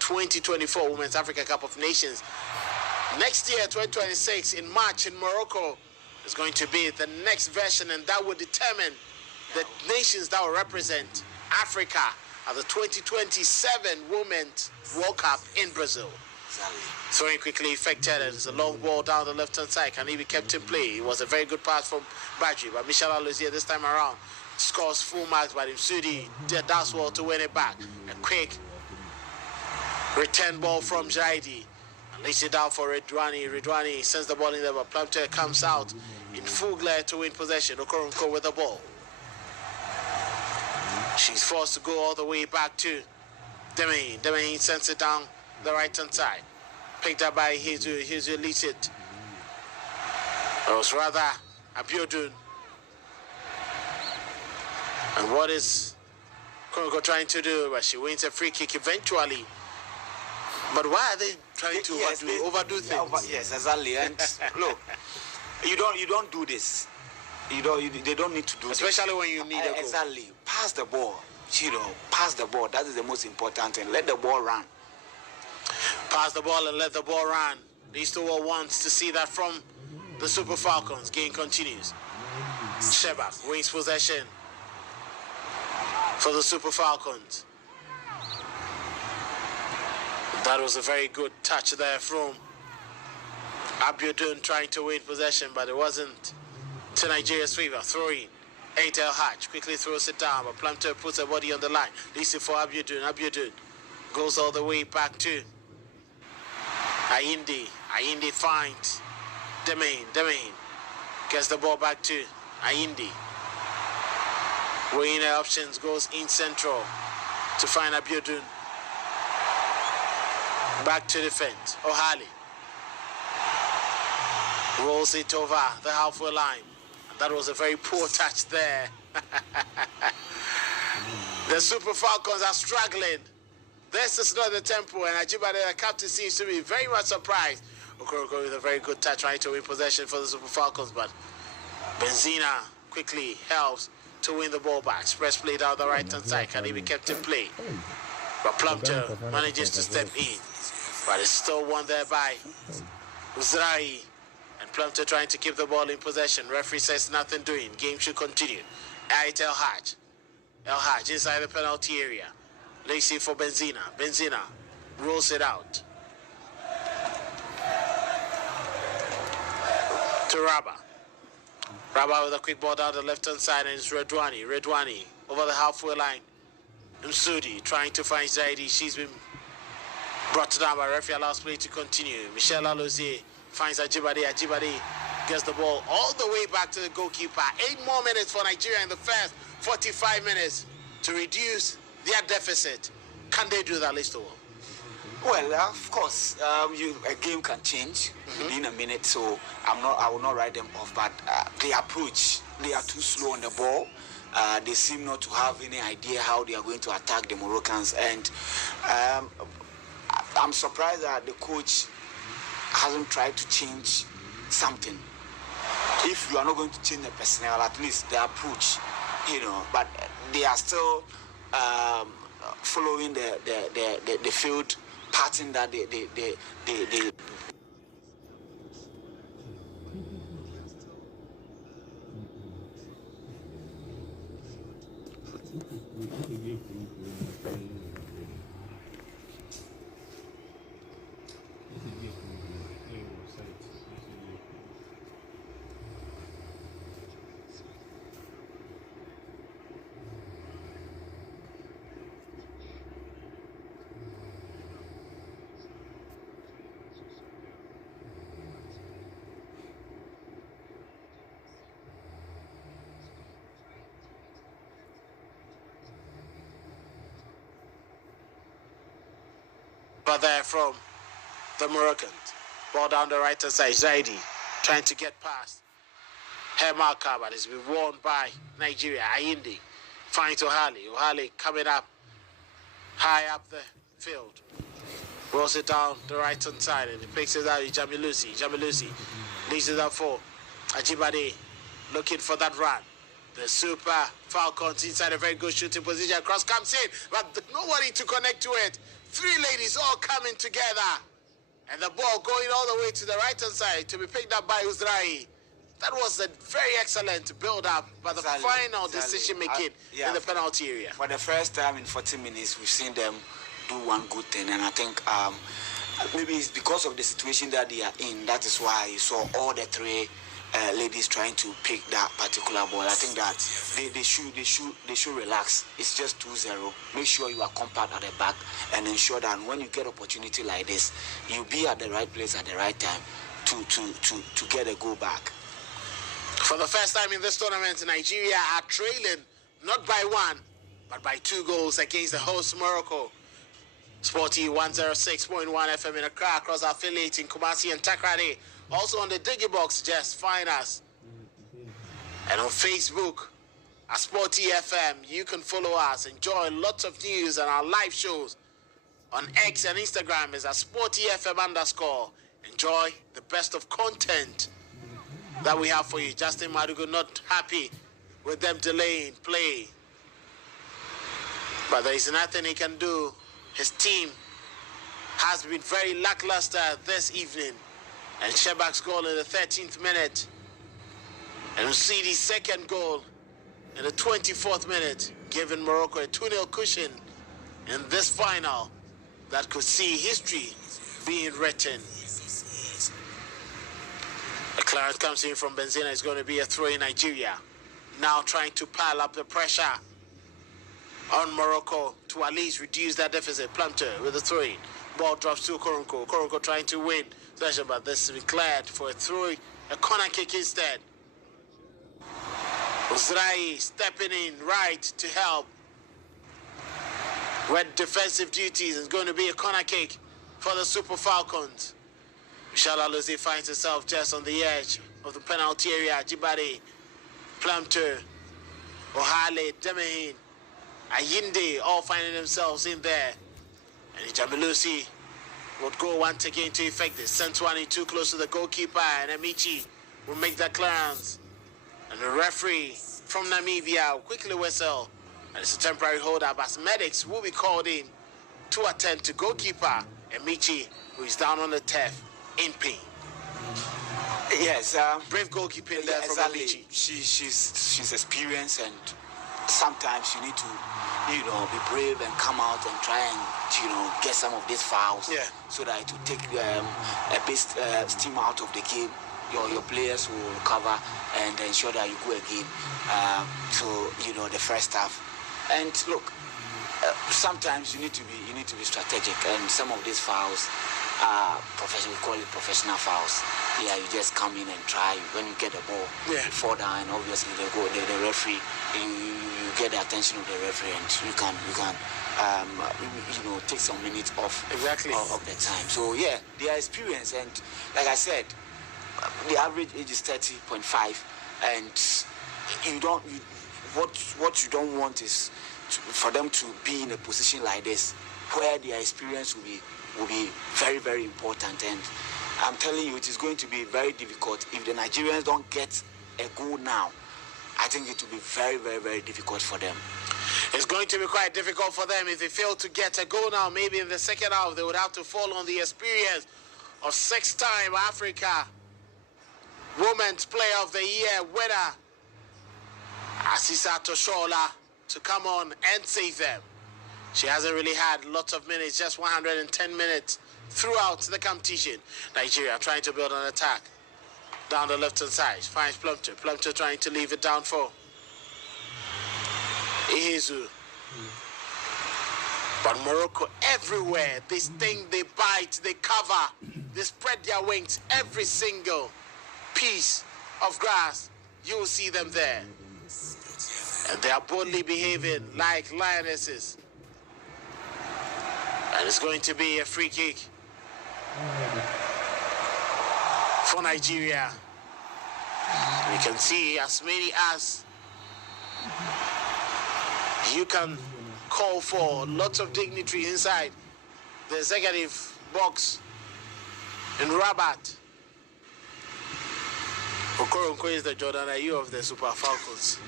2024 Women's Africa Cup of Nations. Next year, 2026, in March in Morocco, is going to be the next version, and that will determine the nations that will represent Africa at the 2027 Women's World Cup in Brazil. Exactly. Throwing quickly effected. It's a long ball down the left-hand side. Can he be kept in play? It was a very good pass from Badji, but Michel Alozie this time around scores full marks, but Msudi did that well to win it back. A quick Return ball from Jaidi. Lays it down for Redwani. Redwani sends the ball in there, but Plumter comes out in full glare to win possession. Okoronko with the ball. She's forced to go all the way back to Demain. Demain sends it down the right-hand side. Picked up by Hizu. Hizu leads it. It was rather Abiodun. And what is Okoronko trying to do? But she wins a free kick eventually. But why are they trying to overdo things? Yes, exactly. And look, you don't do this. They don't need to do Especially this. when you need a goal. Exactly. Pass the ball. Pass the ball. That is the most important thing. Let the ball run. Pass the ball and let the ball run. These two wants to see that from the Super Falcons. Game continues. Shebak wins possession for the Super Falcons. That was a very good touch there from Abiodun trying to win possession, but it wasn't to Nigeria's favor. Throwing. Aitel Hatch quickly throws it down, but Plumter puts her body on the line. Leaves it for Abiodun. Abiodun goes all the way back to Ayindi. Ayindi finds Demain. Demain gets the ball back to Ayindi. Weighing her options, goes in central to find Abiodun. Back to defense. O'Halley rolls it over the halfway line. And that was a very poor touch there. The Super Falcons are struggling. This is not the tempo, and Ajibade, the captain, seems to be very much surprised. Okoronko with a very good touch, trying to win possession for the Super Falcons, but Benzina quickly helps to win the ball back. Express play down the right-hand side. Can he be kept in play? But Plumter manages to step in. But it's still won there by Uzrai. And Plumter trying to keep the ball in possession. Referee says nothing doing. Game should continue. El Haj. El Haj inside the penalty area. Lacy for Benzina. Benzina rolls it out to Rabah. Rabah with a quick ball down the left-hand side, and it's Redwani. Redwani over the halfway line. Msudi trying to find Zaidi. She's been brought down by referee, allows play to continue. Michelle Alozie finds Ajibade. Ajibade gets the ball all the way back to the goalkeeper. 8 more minutes for Nigeria in the first 45 minutes to reduce their deficit. Can they do that, Listo? Well, of course, a game can change within a minute, so I will not write them off. But the approach, they are too slow on the ball. They seem not to have any idea how they are going to attack the Moroccans, and I'm surprised that the coach hasn't tried to change something. If you are not going to change the personnel, at least the approach, But they are still following the field pattern that they But there from the Moroccans. Ball down the right-hand side. Zaidi trying to get past her marker, but it's been won by Nigeria. Ayindi finds O'Halley. O'Halley coming up high up the field. Rolls it down the right-hand side, and he picks it out with Jamilusi. Jamilusi leads it up for Ajibade, looking for that run. The Super Falcons inside a very good shooting position. Cross comes in, but nobody to connect to it. 3 ladies all coming together. And the ball going all the way to the right-hand side to be picked up by Uzrai. That was a very excellent build-up, but the final decision-making in the penalty area. For the first time in 40 minutes, we've seen them do one good thing. And I think maybe it's because of the situation that they are in. That is why you saw all the 3 ladies trying to pick that particular ball. I think that they should relax. It's just 2-0. Make sure you are compact at the back and ensure that when you get opportunity like this, you'll be at the right place at the right time to get a goal back. For the first time in this tournament, Nigeria are trailing not by 1 but by 2 goals against the host Morocco. Sporty 106.1 FM in Accra, across our affiliates in Kumasi and Takrady. Also on the Digibox, just find us. And on Facebook, at Sporty FM, you can follow us, enjoy lots of news and our live shows. On X and Instagram is at Sporty FM _. Enjoy the best of content that we have for you. Justin Madugu not happy with them delaying play, but there is nothing he can do. His team has been very lackluster this evening. And Shebak's goal in the 13th minute, and Usidi's second goal in the 24th minute, giving Morocco a 2-0 cushion in this final that could see history being written. A clearance comes in from Benzema. It's going to be a throw in Nigeria. Now trying to pile up the pressure on Morocco to at least reduce that deficit. Plumpton with the throw-in. Ball drops to Koronko. Koronko trying to win possession, but this is declared for a throw, a corner kick instead. Uzrai stepping in right to help with defensive duties. It's going to be a corner kick for the Super Falcons. Michelle Alozie finds herself just on the edge of the penalty area. Jibari, Plumpton, Ohale, Demehin, Ayinde, all finding themselves in there. And Jamilusi would go once again to effect this. Sent one in too close to the goalkeeper, and Amici will make that clearance. And the referee from Namibia will quickly whistle. And it's a temporary hold-up as medics will be called in to attend to goalkeeper Amici, who is down on the turf in pain. Yes, brave goalkeeping there from exactly. Amici. She's experienced, and sometimes you need to, be brave and come out and try and, get some of these fouls, so that it will take a bit steam out of the game. Your players will recover and ensure that you go again to the first half. And look, sometimes you need to be strategic, and some of these fouls are professional. We call it professional fouls. Yeah, you just come in and try. When you get the ball, you fall down, and obviously the referee, you get the attention of the referee, and you can take some minutes off of the time. So yeah, they are experienced, and like I said, the average age is 30.5, and what you don't want is for them to be in a position like this where their experience will be very, very important. And I'm telling you, it is going to be very difficult if the Nigerians don't get a goal now. I think it will be very, very, very difficult for them. It's going to be quite difficult for them if they fail to get a goal now. Maybe in the second half, they would have to fall on the experience of 6-time Africa Women's Player of the Year winner, Asisa Toshola, to come on and save them. She hasn't really had lots of minutes, just 110 minutes throughout the competition. Nigeria trying to build an attack. Down the left-hand side, finds Plumpton. Plumpton trying to leave it down for Ihezu. But Morocco everywhere, they sting, they bite, they cover, they spread their wings. Every single piece of grass, you will see them there. And they are boldly behaving like lionesses. And it's going to be a free kick for Nigeria. You can see as many as you can call for. Lots of dignitary inside the executive box in Rabat. Okoronko is the Jordan Ayew of the Super Falcons.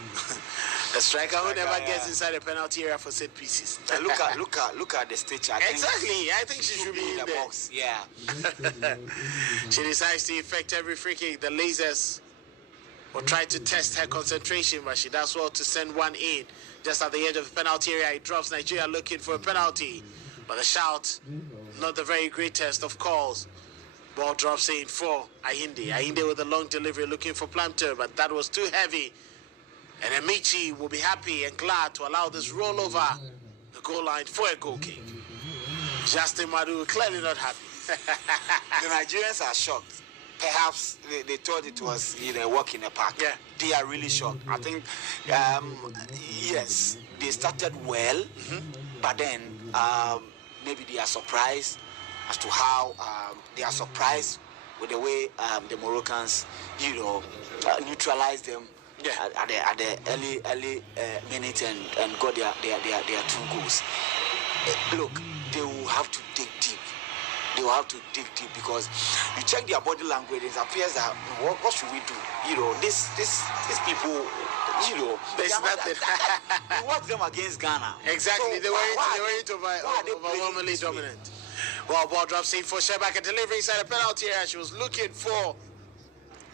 The striker who never gets inside the penalty area for set pieces. Look at the stage. I think she should be in the box. Yeah. She decides to effect every free kick. The lasers will try to test her concentration, but she does well to send one in. Just at the edge of the penalty area, it drops. Nigeria looking for a penalty. But the shout, not the very greatest of calls. Ball drops in for Ayinde. Ayinde with a long delivery looking for Planter, but that was too heavy. And Amici will be happy and glad to allow this roll over the goal line for a goal kick. Justin Madu clearly not happy. The Nigerians are shocked. Perhaps they thought it was a walk in the park. Yeah. They are really shocked. I think, yes, they started well, but then maybe they are surprised as to how they are surprised with the way the Moroccans, neutralized them at the early minute and got their 2 goals. Look, they will have to dig deep. They will have to dig deep because you check their body language. It appears that what should we do? These people. There's nothing. We watch them against Ghana. Exactly, so they were overwhelmingly dominant. Well, ball drops in for Shebak, delivering inside a penalty area. She was looking for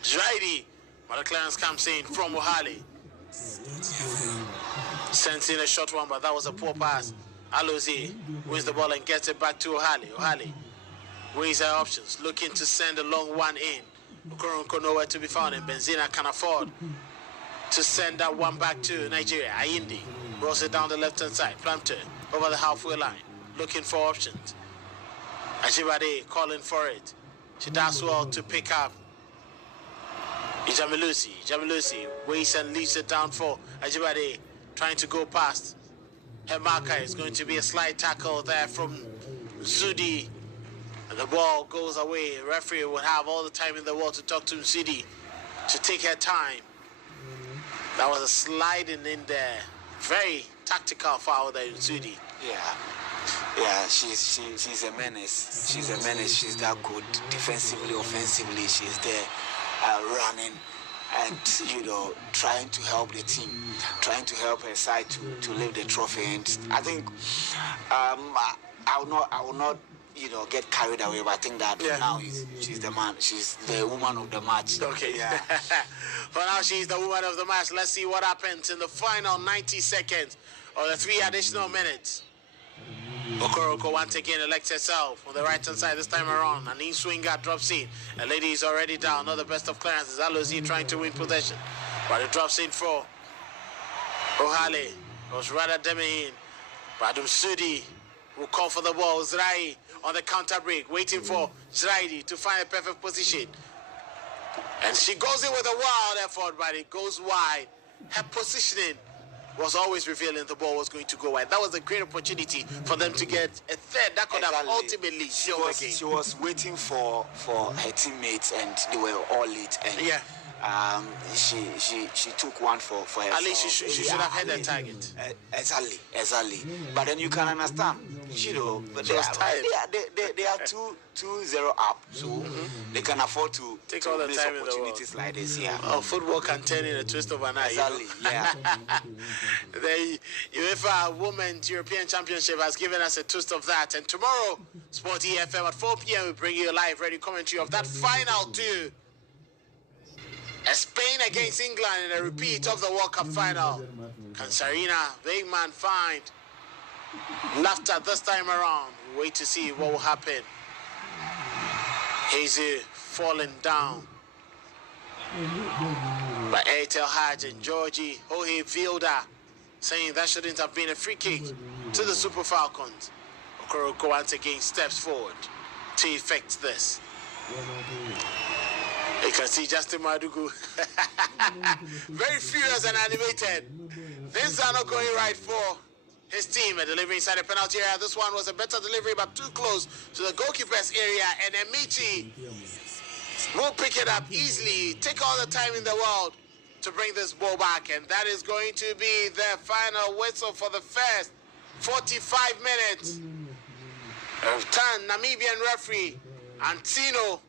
Jaidi. But the clearance comes in from Ohali. Sends in a short one, but that was a poor pass. Alozi wins the ball and gets it back to Ohali. Ohali weighs her options, looking to send a long one in. Okoronko nowhere to be found, and Benzina can afford to send that one back to Nigeria. Ayindi rolls it down the left-hand side. Planter over the halfway line, looking for options. Ajibade calling for it. She does well to pick up Jamilusi. Jamilusi waits and leaves it down for Ajibade, trying to go past. Her marker is going to be a slight tackle there from Zudi. And the ball goes away. The referee will have all the time in the world to talk to Zudi to take her time. That was a sliding in there. Very tactical foul there in Zudi. Yeah, she's a menace. She's a menace. She's that good defensively, offensively. She's there running and trying to help the team, trying to help her side to lift the trophy. And I think I will not get carried away, but I think that now she's the man. She's the woman of the match. Okay, yeah. For now, she's the woman of the match. Let's see what happens in the final 90 seconds or the 3 additional minutes. Okoroko once again elects herself on the right-hand side this time around. An in-swinger drops in. A lady is already down. Not the best of clearances. Alozi trying to win possession. But it drops in for Ohale. It was rather Demehin. Badum Sudi will call for the ball. Zrai on the counter break, waiting for Zraidi to find a perfect position. And she goes in with a wild effort, but it goes wide. Her positioning was always revealing the ball was going to go wide. That was a great opportunity for them to get a third that could have ultimately sealed the game. She was waiting for her teammates, and they were all late. And she took one for herself. At least she should have had that target. Exactly. But then you can understand, but they are 2-0 up, so they can afford to take all the miss time opportunities like this. Yeah. Oh, football can turn in a twist of an eye. Exactly. Yeah. The UEFA Women's European Championship has given us a twist of that, and tomorrow, Sport EFM at 4 p.m. will bring you a live ready commentary of that final too. Spain against England in a repeat of the World Cup final. Can Sarina Weigman find laughter this time around? We'll wait to see what will happen. Hazy falling down by Airtel Hajj and Georgie Hohe Vilda, saying that shouldn't have been a free kick to the Super Falcons. Okoroko once again steps forward to effect this. You can see Justin Madugu very furious and animated. Things are not going right for his team. A delivery inside the penalty area. This one was a better delivery, but too close to the goalkeeper's area. And Emichi will pick it up easily. Take all the time in the world to bring this ball back. And that is going to be the final whistle for the first 45 minutes. Turn Namibian referee Antino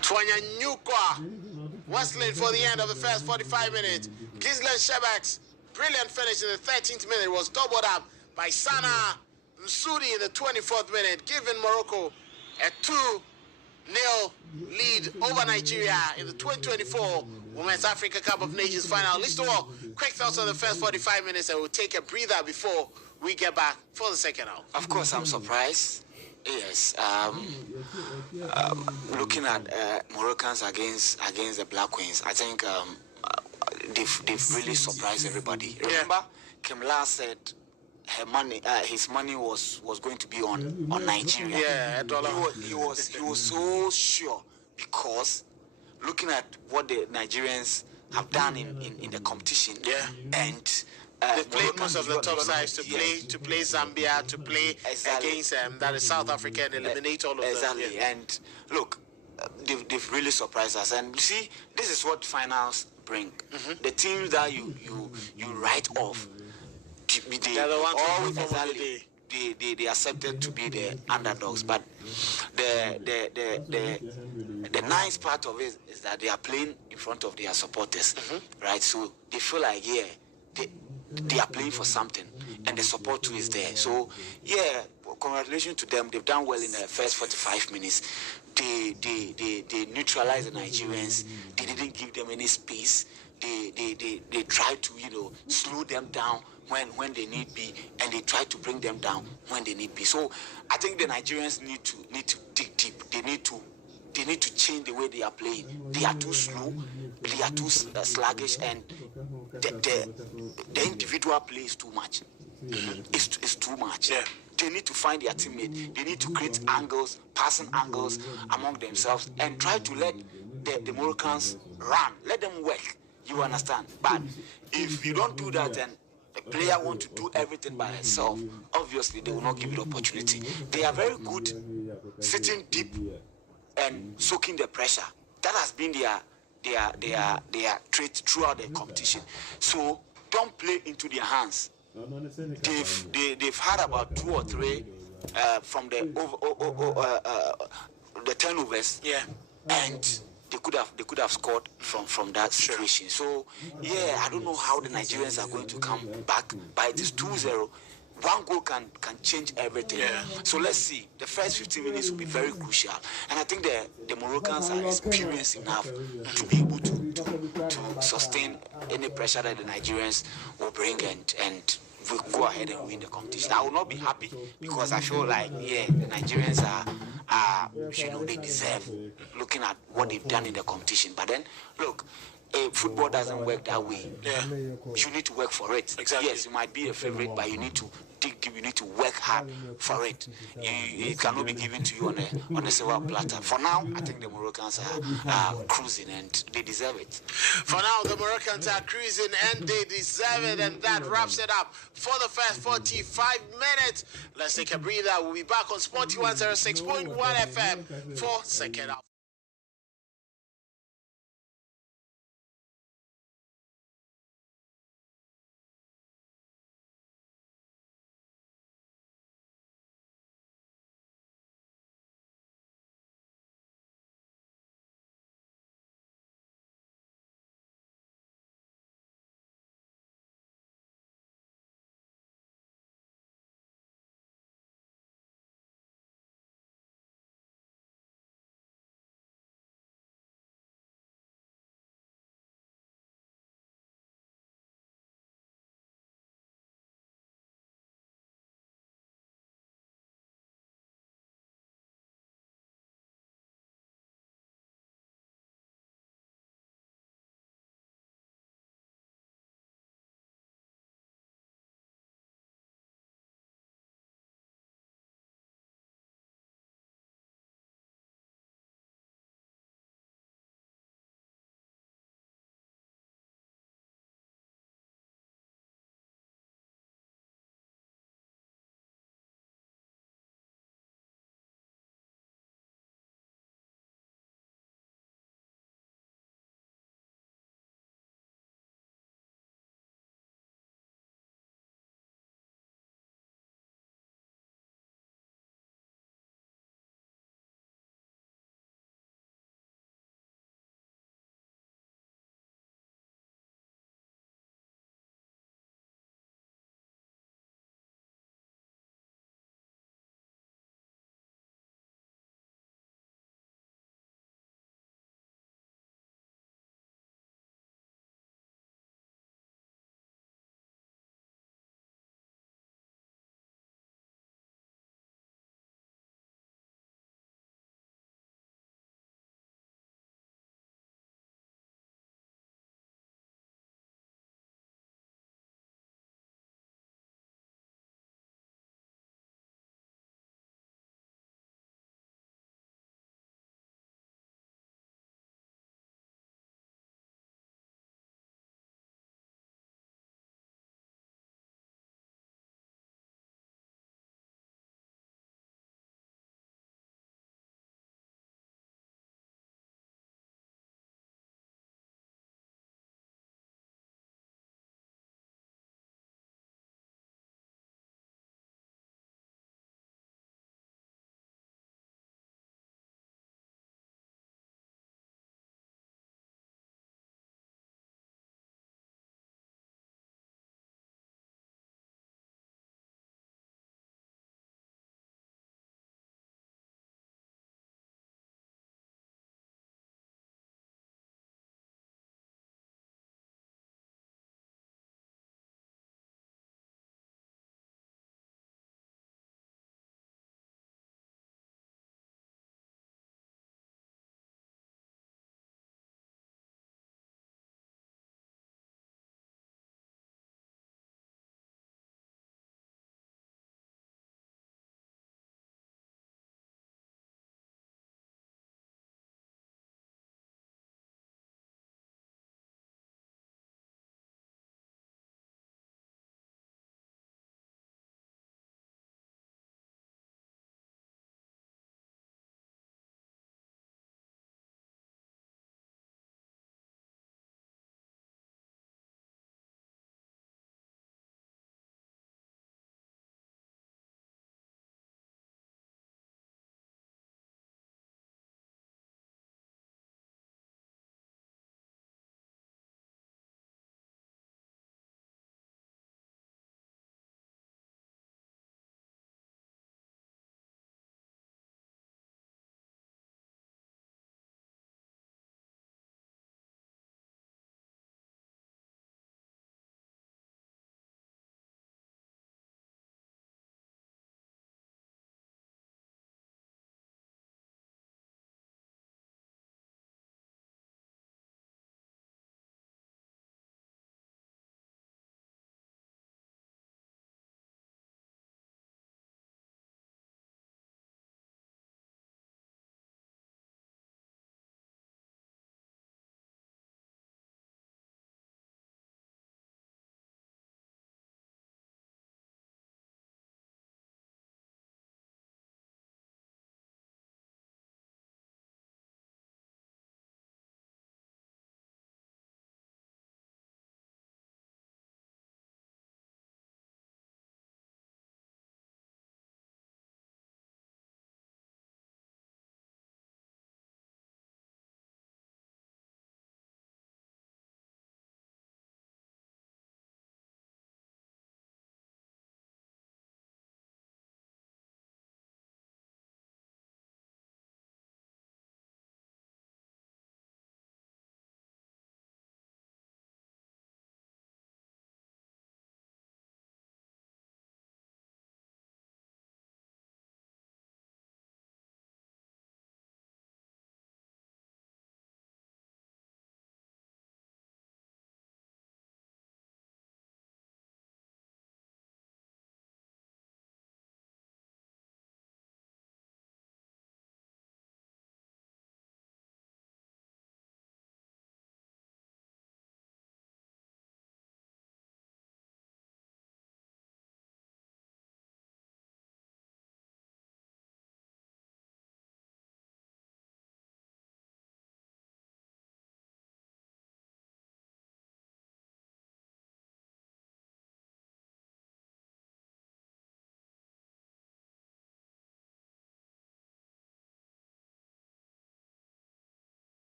Twanyanyukwa whistling for the end of the first 45 minutes. Gislen Shebak's brilliant finish in the 13th minute was doubled up by Sana Msudi in the 24th minute, giving Morocco a 2-0 lead over Nigeria in the 2024 Women's Africa Cup of Nations final. Least of all, quick thoughts on the first 45 minutes, and we'll take a breather before we get back for the second half. Of course, I'm surprised. Yes. Looking at Moroccans against the Black Queens, I think they've really surprised everybody. Remember, Kimla said his money was going to be on Nigeria. Yeah, he was so sure, because looking at what the Nigerians have done in the competition, and they played most of the top sides to play Zambia, to play against that is South Africa, and eliminate all of them. Exactly. And look, they've really surprised us. And you see, this is what finals bring. The teams that you write off, they accepted to be the underdogs. But the nice part of it is that they are playing in front of their supporters, right? So they feel like, they are playing for something, and the support too is there. So congratulations to them. They've done well in the first 45 minutes. They neutralized the Nigerians. They didn't give them any space. They tried to slow them down when they need be, and they try to bring them down when they need be. So I think the Nigerians need to dig deep. They need to change the way they are playing. They are too slow. They are too sluggish, and the individual play is too much. It's too much. Yeah. They need to find their teammate. They need to create angles, passing angles among themselves, and try to let the Moroccans run. Let them work. You understand? But if you don't do that, and the player want to do everything by himself, obviously they will not give you the opportunity. They are very good sitting deep and soaking the pressure. That has been their trait throughout the competition. So don't play into their hands. They've had about 2 or 3 from the turnovers, and they could have scored from that situation. So I don't know how the Nigerians are going to come back, but it is 2-0. One goal can change everything. So let's see. The first 15 minutes will be very crucial, and I think the Moroccans are experienced enough to be able to sustain any pressure that the Nigerians will bring, and will go ahead and win the competition. I will not be happy, because I feel like the Nigerians are they deserve, looking at what they've done in the competition. But then look, football doesn't work that way. You need to work for it. Exactly. Yes, you might be a favorite, but you need to dig deep. You need to work hard for it. It cannot be given to you on a silver platter. For now, I think the Moroccans are cruising, and they deserve it. For now, the Moroccans are cruising, and they deserve it, and that wraps it up for the first 45 minutes. Let's take a breather. We'll be back on Sporty 106.1 FM for second half.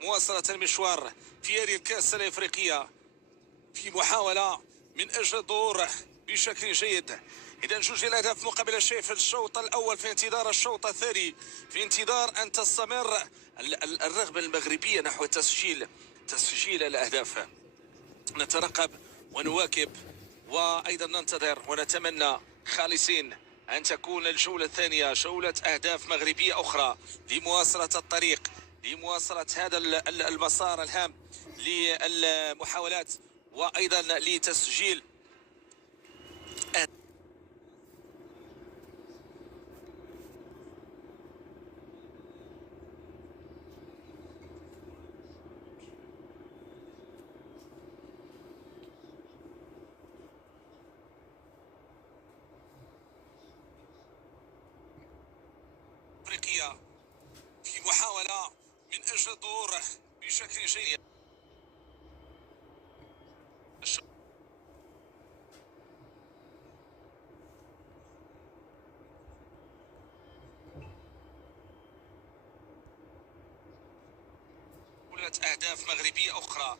مواصلة المشوار في هذه الكأس الإفريقية في محاولة من أجل الظهور بشكل جيد. إذا جوج الأهداف مقابل شيء في الشوط الأول، في انتظار الشوط الثاني، في انتظار أن تستمر الرغبة المغربية نحو تسجيل الأهداف. نترقب ونواكب وأيضا ننتظر ونتمنى خالصين أن تكون الجولة الثانية جولة أهداف مغربية أخرى لمواصلة الطريق، لمواصلة هذا المسار الهام للمحاولات وأيضا لتسجيل أفريقيا في محاولة من أجل الظهور بشكل جيد. أهداف مغربية أخرى.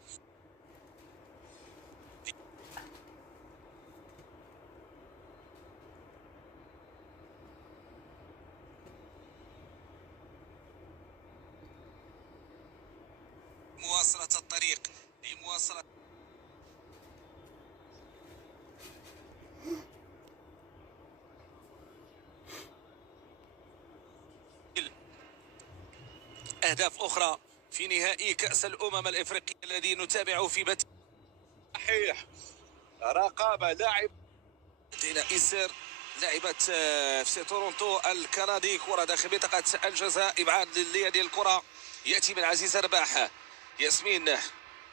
مواصلة الطريق لمواصلة أهداف أخرى في نهائي كأس الأمم الإفريقية الذي نتابعه في بث صحيح. رقابة لاعب دينا إيسر لاعبة في تورونتو الكندي، كرة داخل منطقة الجزاء، إبعاد لهذه الكرة يأتي من عزيز رباح. ياسمين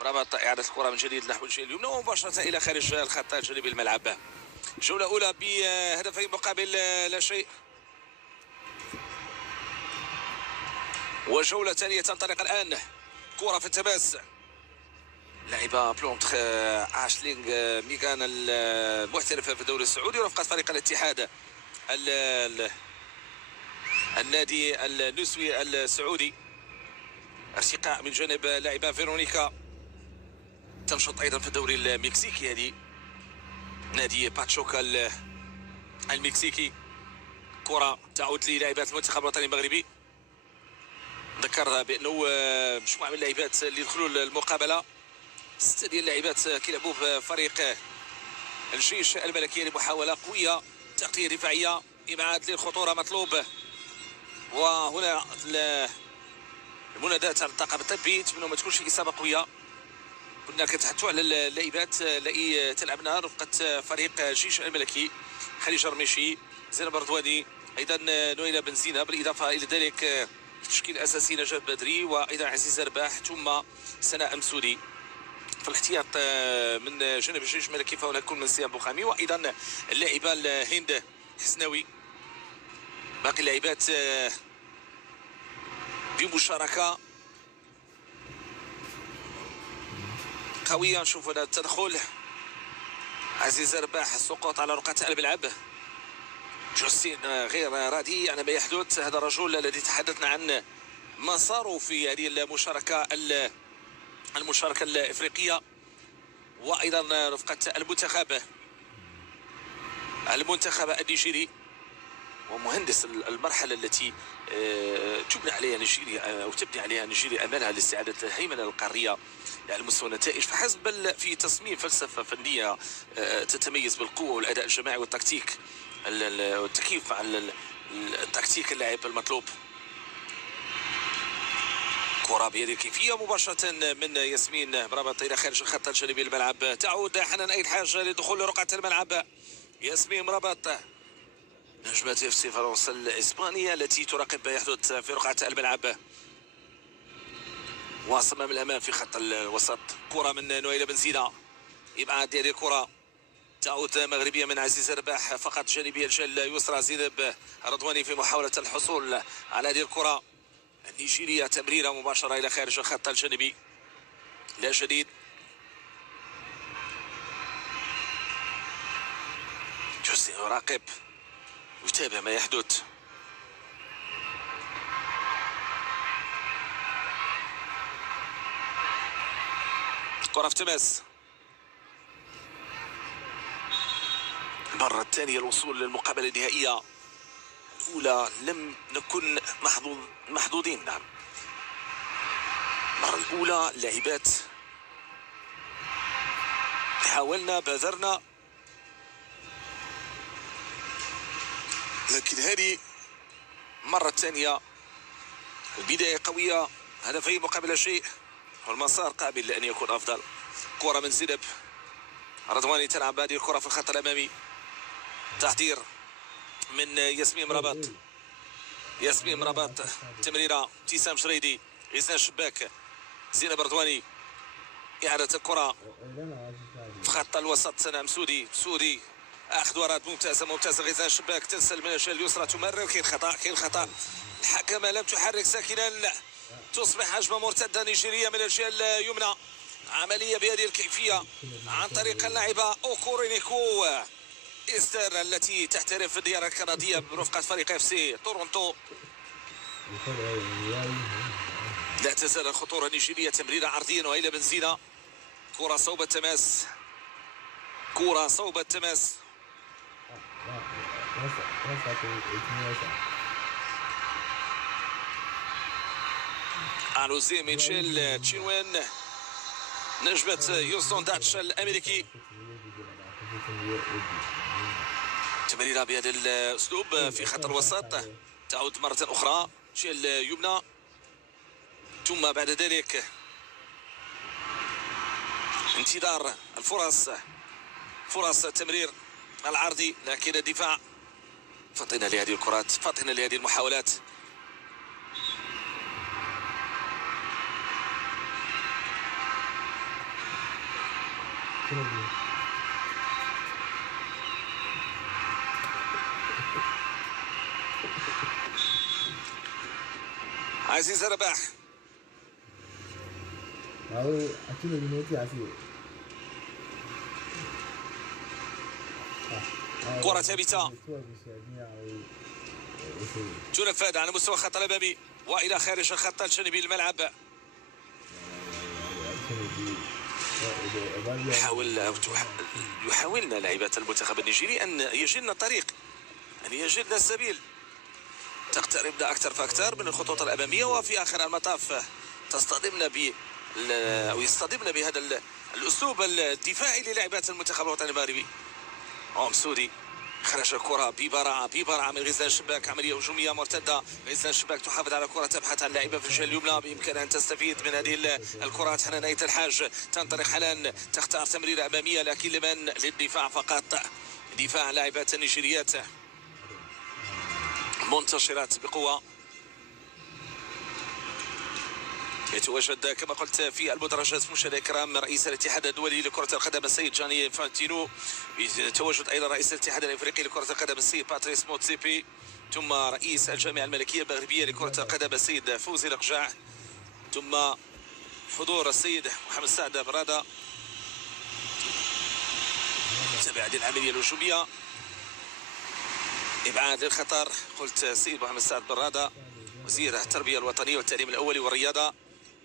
ربط إعادة الكرة من جديد نحو الجهة اليمنى ومباشرة إلى خارج الخط الجانبي الملعب. جولة أولى بهدفين مقابل لا شيء، وجولة ثانية تنطلق الآن. كرة في التماس، لاعبة بلونتخ عاشلينغ ميغان المحترفة في الدوري السعودي ورفقة فريق الاتحاد النادي النسوي السعودي. ارتقاء من جانب لاعبة فيرونيكا تنشط أيضا في الدوري المكسيكي، هذه نادي باتشوكا المكسيكي. كرة تعود للاعبات المنتخب الوطني المغربي. ذكر بأنه مجموعة من اللاعبات اللي دخلوا المقابلة 6 ديال اللاعبات كيلعبوا بفريق الجيش الملكي لمحاولة قوية، تغطية دفاعية، إبعاد للخطورة مطلوب. وهنا المنادات على الطاقم الطبي، نتمنوا ما تكونش إصابة قوية. كنا كنتحدثوا على اللاعبات اللي تلعبنا رفقة فريق الجيش الملكي، خديجة رميشي، زينب رضواني، أيضا نويلة بنزينة، بالإضافة إلى ذلك تشكيل أساسي نجاة بدري وأيضا عزيزة رباح ثم سناء مسودي. في الاحتياط من جانب الجيش الملكي فهناك كل من سيام بوخامي وأيضا اللاعبة هند حسناوي. باقي اللاعبات بمشاركة قوية. نشوف هذا التدخل، عزيزة رباح السقوط على رقعة الملعب. جوستين غير راضي على ما يحدث. هذا الرجل الذي تحدثنا عن مساره في هذه المشاركة الإفريقية وأيضا رفقة المنتخب النيجيري ومهندس المرحلة التي تبنى عليها نيجيريا أو تبني عليها نيجيريا أمالها لاستعادة الهيمنة القارية على مستوى النتائج فحسب، بل في تصميم فلسفة فنية تتميز بالقوة والأداء الجماعي والتكتيك والتكييف على التكتيك اللاعب المطلوب. كرة بهذه الكيفية مباشرة من ياسمين برابط إلى خارج الخط الجانبي الملعب. تعود حنان أي حاجة لدخول رقعة الملعب. ياسمين مرابط نجمة اف سي فرنسا الإسبانية التي تراقب ما يحدث في رقعة الملعب وصمم الأمام في خط الوسط. كرة من نويلة بنزينة، إبعاد هذه الكرة تعود مغربية من عزيز رباح فقط جانبية الجهة اليسرى. زينب رضواني في محاولة الحصول على هذه الكرة النيجيرية، تمريرة مباشرة إلى خارج الخط الجانبي. لا جديد، جوزي يراقب يتابع ما يحدث. كرة في تماس، المرة الثانية الوصول للمقابلة النهائية. الأولى لم نكن محظوظين. نعم، المرة الأولى اللاعبات حاولنا بذرنا، لكن هذه المرة الثانية البداية قوية، هدفين مقابل شيء، والمسار قابل لأن يكون أفضل. كرة من زينب رضواني تلعب هذه الكرة في الخط الأمامي، تحضير من ياسمين مرابط. ياسمين مرابط، تمريرة ابتسام شريدي، غيسان شباك، زينب رضواني، إعادة الكرة في خط الوسط. سنام سودي اخذ ورات ممتازه. غيزان شباك تنسل من الجهه اليسرى، تمرر. كاين خطا. الحكمه لم تحرك ساكنا، تصبح هجمه مرتده نيجيريه من الجهه اليمنى. عمليه بهذه الكيفيه عن طريق اللاعبه اوكورينيكو إستر التي تحترف في الديار الكنديه برفقه فريق اف سي تورونتو. لا تزال الخطوره النيجيريه، تمريره عرضيا والى بنزينه، كره صوب التماس. ألوزي ميتشيل تشينوين نجمة يوستون داتش الأمريكي. تمريرة بهذا الأسلوب في خط الوسط، تعود مرة أخرى شيل يمنى، ثم بعد ذلك انتظار فرص التمرير العرضي، لكن الدفاع فطن لهذه الكرات، فطن لهذه المحاولات. عزيز رباح كرة ثابتة تنفذ على مستوى الخط الأمامي وإلى خارج الخط الجانبي للملعب. يحاولن لاعبات المنتخب النيجيري أن يجدن الطريق، أن يجدن السبيل، تقتربن أكثر فأكثر من الخطوط الأمامية، وفي آخر المطاف يصطدمن بهذا الأسلوب الدفاعي للاعبات المنتخب الوطني المغربي. سودي خرج الكرة ببراعة من غزلان الشباك، عملية هجومية مرتدة. غزلان الشباك تحافظ على الكرة، تبحث عن لاعبة في الجهة اليمنى بإمكانها أن تستفيد من هذه الكرات. حنانية الحاج تنطلق حنان، تختار تمريرة أمامية، لكن لمن؟ للدفاع فقط. دفاع لاعبات النيجيريات منتشرات بقوة. يتواجد كما قلت في المدرجات مشاهدينا الكرام رئيس الاتحاد الدولي لكرة القدم السيد جاني انفانتينو، يتواجد أيضا رئيس الاتحاد الافريقي لكرة القدم السيد باتريس موتسيبي، ثم رئيس الجامعة الملكية المغربية لكرة القدم السيد فوزي القجاع، ثم حضور السيد محمد سعد برادة. تبع هذه العملية الهجومية، إبعاد للخطر، قلت السيد محمد سعد برادة وزير التربية الوطنية والتعليم الأولي والرياضة،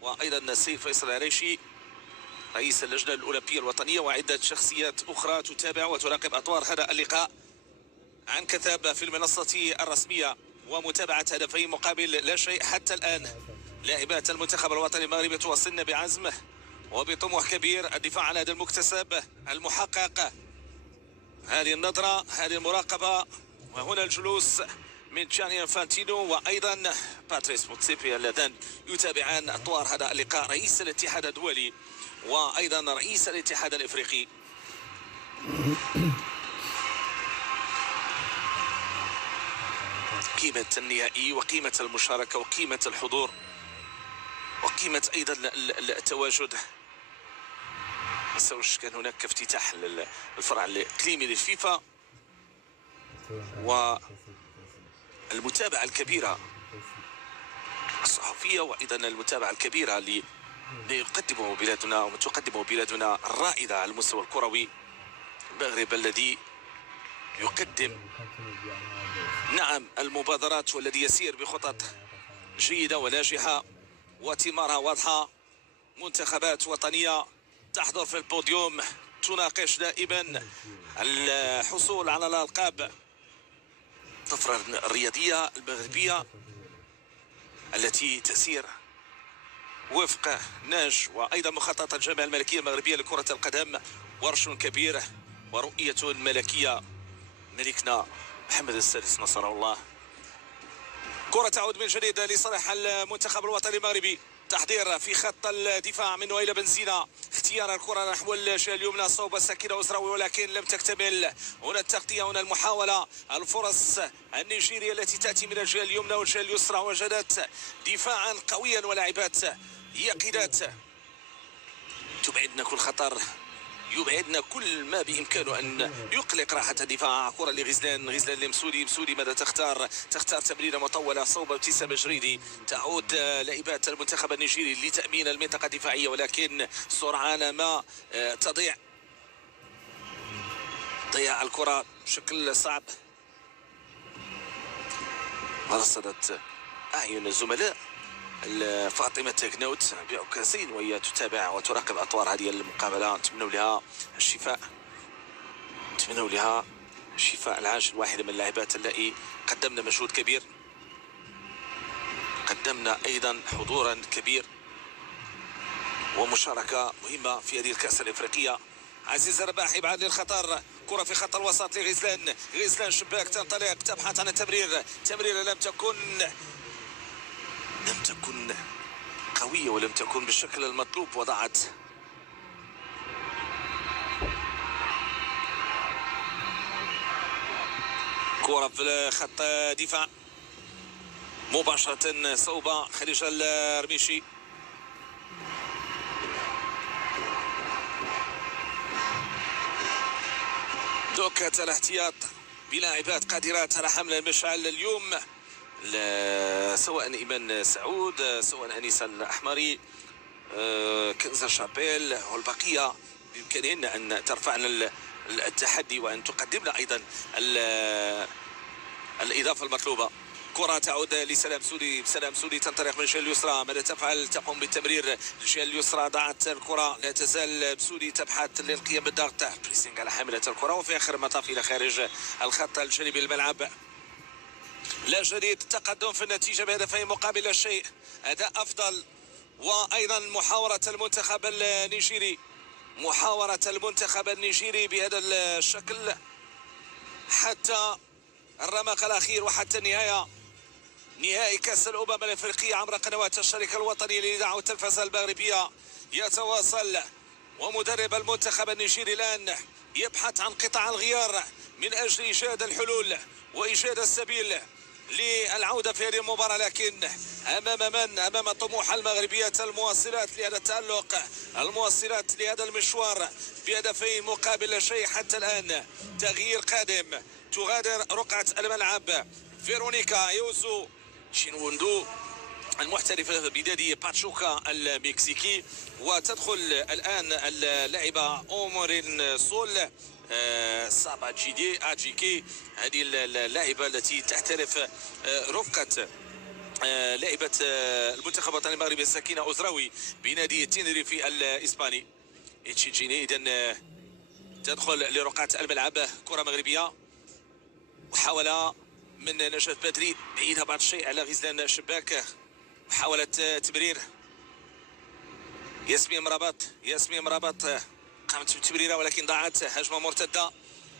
وأيضا السيد فيصل العريشي رئيس اللجنة الأولمبية الوطنية، وعدة شخصيات أخرى تتابع وتراقب أطوار هذا اللقاء عن كثب في المنصة الرسمية، ومتابعة هدفين مقابل لا شيء حتى الآن. لاعبات المنتخب الوطني المغربي توصلن بعزم وبطموح كبير الدفاع عن هذا المكتسب المحقق. هذه النظرة، هذه المراقبة، وهنا الجلوس من جاني انفانتينو وأيضا باتريس موتسيبي اللذان يتابعان أطوار هذا اللقاء، رئيس الاتحاد الدولي وأيضا رئيس الاتحاد الإفريقي. قيمة النهائي وقيمة المشاركة وقيمة الحضور وقيمة أيضا التواجد. ما كان هناك افتتاح للفرع الإقليمي للفيفا، والمتابعة الكبيرة الصحفية وأيضا المتابعة الكبيرة اللي يقدمه بلادنا وتقدمه بلادنا الرائدة على المستوى الكروي، المغرب الذي يقدم نعم المبادرات والذي يسير بخطط جيدة وناجحة وثمارها واضحة. منتخبات وطنية تحضر في البوديوم تناقش دائما الحصول على الألقاب. الطفرة الرياضية المغربية التي تسير وفق نهج وأيضا مخططات الجامعة الملكية المغربية لكرة القدم، ورش كبير ورؤية ملكية ملكنا محمد السادس نصره الله. كرة تعود من جديد لصالح المنتخب الوطني المغربي. تحضير في خط الدفاع من وائل بنزينة، اختيار الكرة نحو الجهة اليمنى صوب سكينة أسراوي ولكن لم تكتمل. هنا التغطية، هنا المحاولة، الفرص النيجيرية التي تأتي من الجهة اليمنى والجهة اليسرى، وجدت دفاعا قويا ولاعبات يقظات تبعدنا كل خطر، يبعدنا كل ما بإمكانه أن يقلق راحة الدفاع. كرة لغزلان، غزلان لمسودي، مسودي ماذا تختار؟ تختار تمريرة مطولة صوب ابتسام جريدي. تعود لاعبات المنتخب النيجيري لتأمين المنطقة الدفاعية، ولكن سرعان ما تضيع الكرة بشكل صعب. رصدت أعين الزملاء فاطمة تكنوت بعكازين وهي تتابع وتراقب أطوار هذه المقابلة. نتمنوا لها الشفاء، نتمنوا لها الشفاء العاجل. واحدة من اللاعبات اللائي قدمنا مجهود كبير، قدمنا أيضا حضورا كبير ومشاركة مهمة في هذه الكأس الإفريقية. عزيز الرباح يبعد للخطر، كرة في خط الوسط لغزلان، غزلان شباك تنطلق تبحث عن التمرير، تمرير لم تكن قوية ولم تكن بالشكل المطلوب، وضعت كرة في خط دفاع مباشرة صوب خديجة الرميشي. دوكة الاحتياط بلاعبات قادرات على حمل المشعل اليوم، سواء إيمان سعود، سواء أنيسة الأحمري، كنزة شابيل والبقية بإمكانهن أن ترفعن التحدي وأن تقدمنا أيضا الإضافة المطلوبة. كرة تعود لسلام سوري، سلام سوري تنطلق من الجهة اليسرى، ماذا تفعل؟ تقوم بالتمرير الجهة اليسرى، ضاعت الكرة، لا تزال سوري تبحث للقيام بالضغط، بريسينغ على حاملة الكرة، وفي آخر المطاف إلى خارج الخط الجانبي الملعب. لا جديد، تقدم في النتيجة بهدفين مقابل لا شيء، أداء أفضل. وأيضا محاورة المنتخب النيجيري، محاورة المنتخب النيجيري بهذا الشكل حتى الرمق الأخير وحتى النهاية، نهائي كأس الأمم الأفريقية عبر قنوات الشركة الوطنية للإذاعة والتلفزة المغربية يتواصل. ومدرب المنتخب النيجيري الآن يبحث عن قطع الغيار من أجل إيجاد الحلول وإيجاد السبيل للعودة في هذه المباراة، لكن أمام من؟ أمام طموح المغربيات المواصلات لهذا التألق، المواصلات لهذا المشوار بهدفين مقابل لا شيء حتى الآن. تغيير قادم، تغادر رقعة الملعب فيرونيكا يوزو شينوندو المحترفة بنادي باتشوكا المكسيكي، وتدخل الآن اللاعبة أومورين سول سابا جيدي أجيكي، هذه اللاعبة التي تحترف رفقة لاعبة المنتخب الوطني المغربي سكينة أزراوي بنادي تينريفي الإسباني. إتشيجيني إذن تدخل لرقعة الملعب، كرة مغربية، محاولة من نجاة بدري بعيدة بعض الشيء على غزلان شباك، محاولة تمرير ياسمين مرابط قامت بالتمريره ولكن ضاعت. هجمه مرتده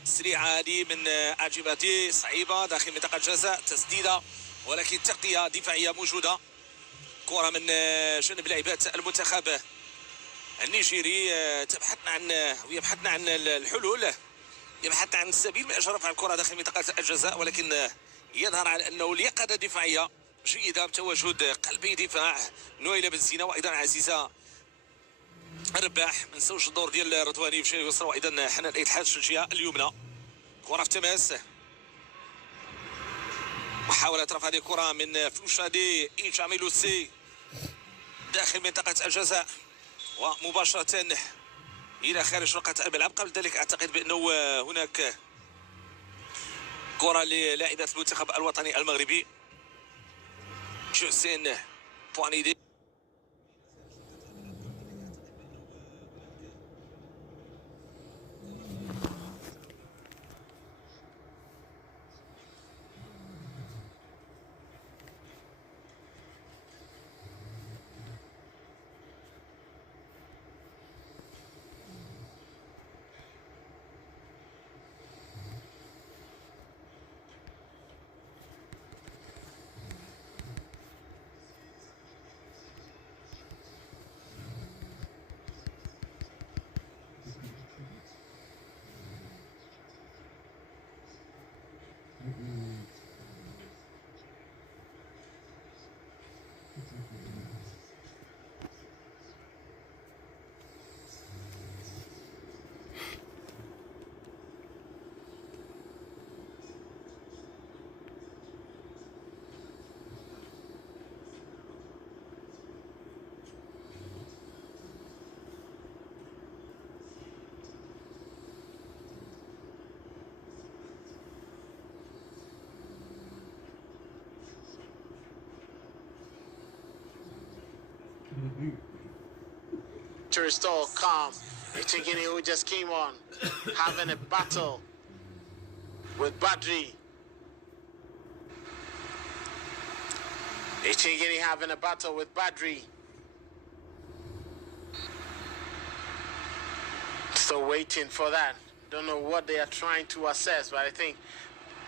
سريعه هذه من اجيباتي، صعيبه داخل منطقه الجزاء، تسديده ولكن تغطيه دفاعيه موجوده. كره من جانب لاعبات المنتخب النيجيري، يبحثن عن الحلول، يبحثن عن السبيل من اجل رفع الكره داخل منطقه الجزاء، ولكن يظهر على انه اليقظه الدفاعيه جيده بتواجد قلبي دفاع نويله بنزينه وايضا عزيزه الرباح. ما نساوش الدور ديال رضواني في اليسرى وايضا حنان الاتحاد في الجهه اليمنى. كره في تماس، محاوله رفع هذه الكره من فوشادي إيجاميلوسي داخل منطقه الجزاء ومباشره الى خارج رقعه الملعب. قبل ذلك اعتقد بانه هناك كره للاعبه المنتخب الوطني المغربي جوسين بوانيدي. to restore calm. Echegini, who just came on, having a battle with Badri. Echegini having a battle with Badri. Still waiting for that. Don't know what they are trying to assess, but I think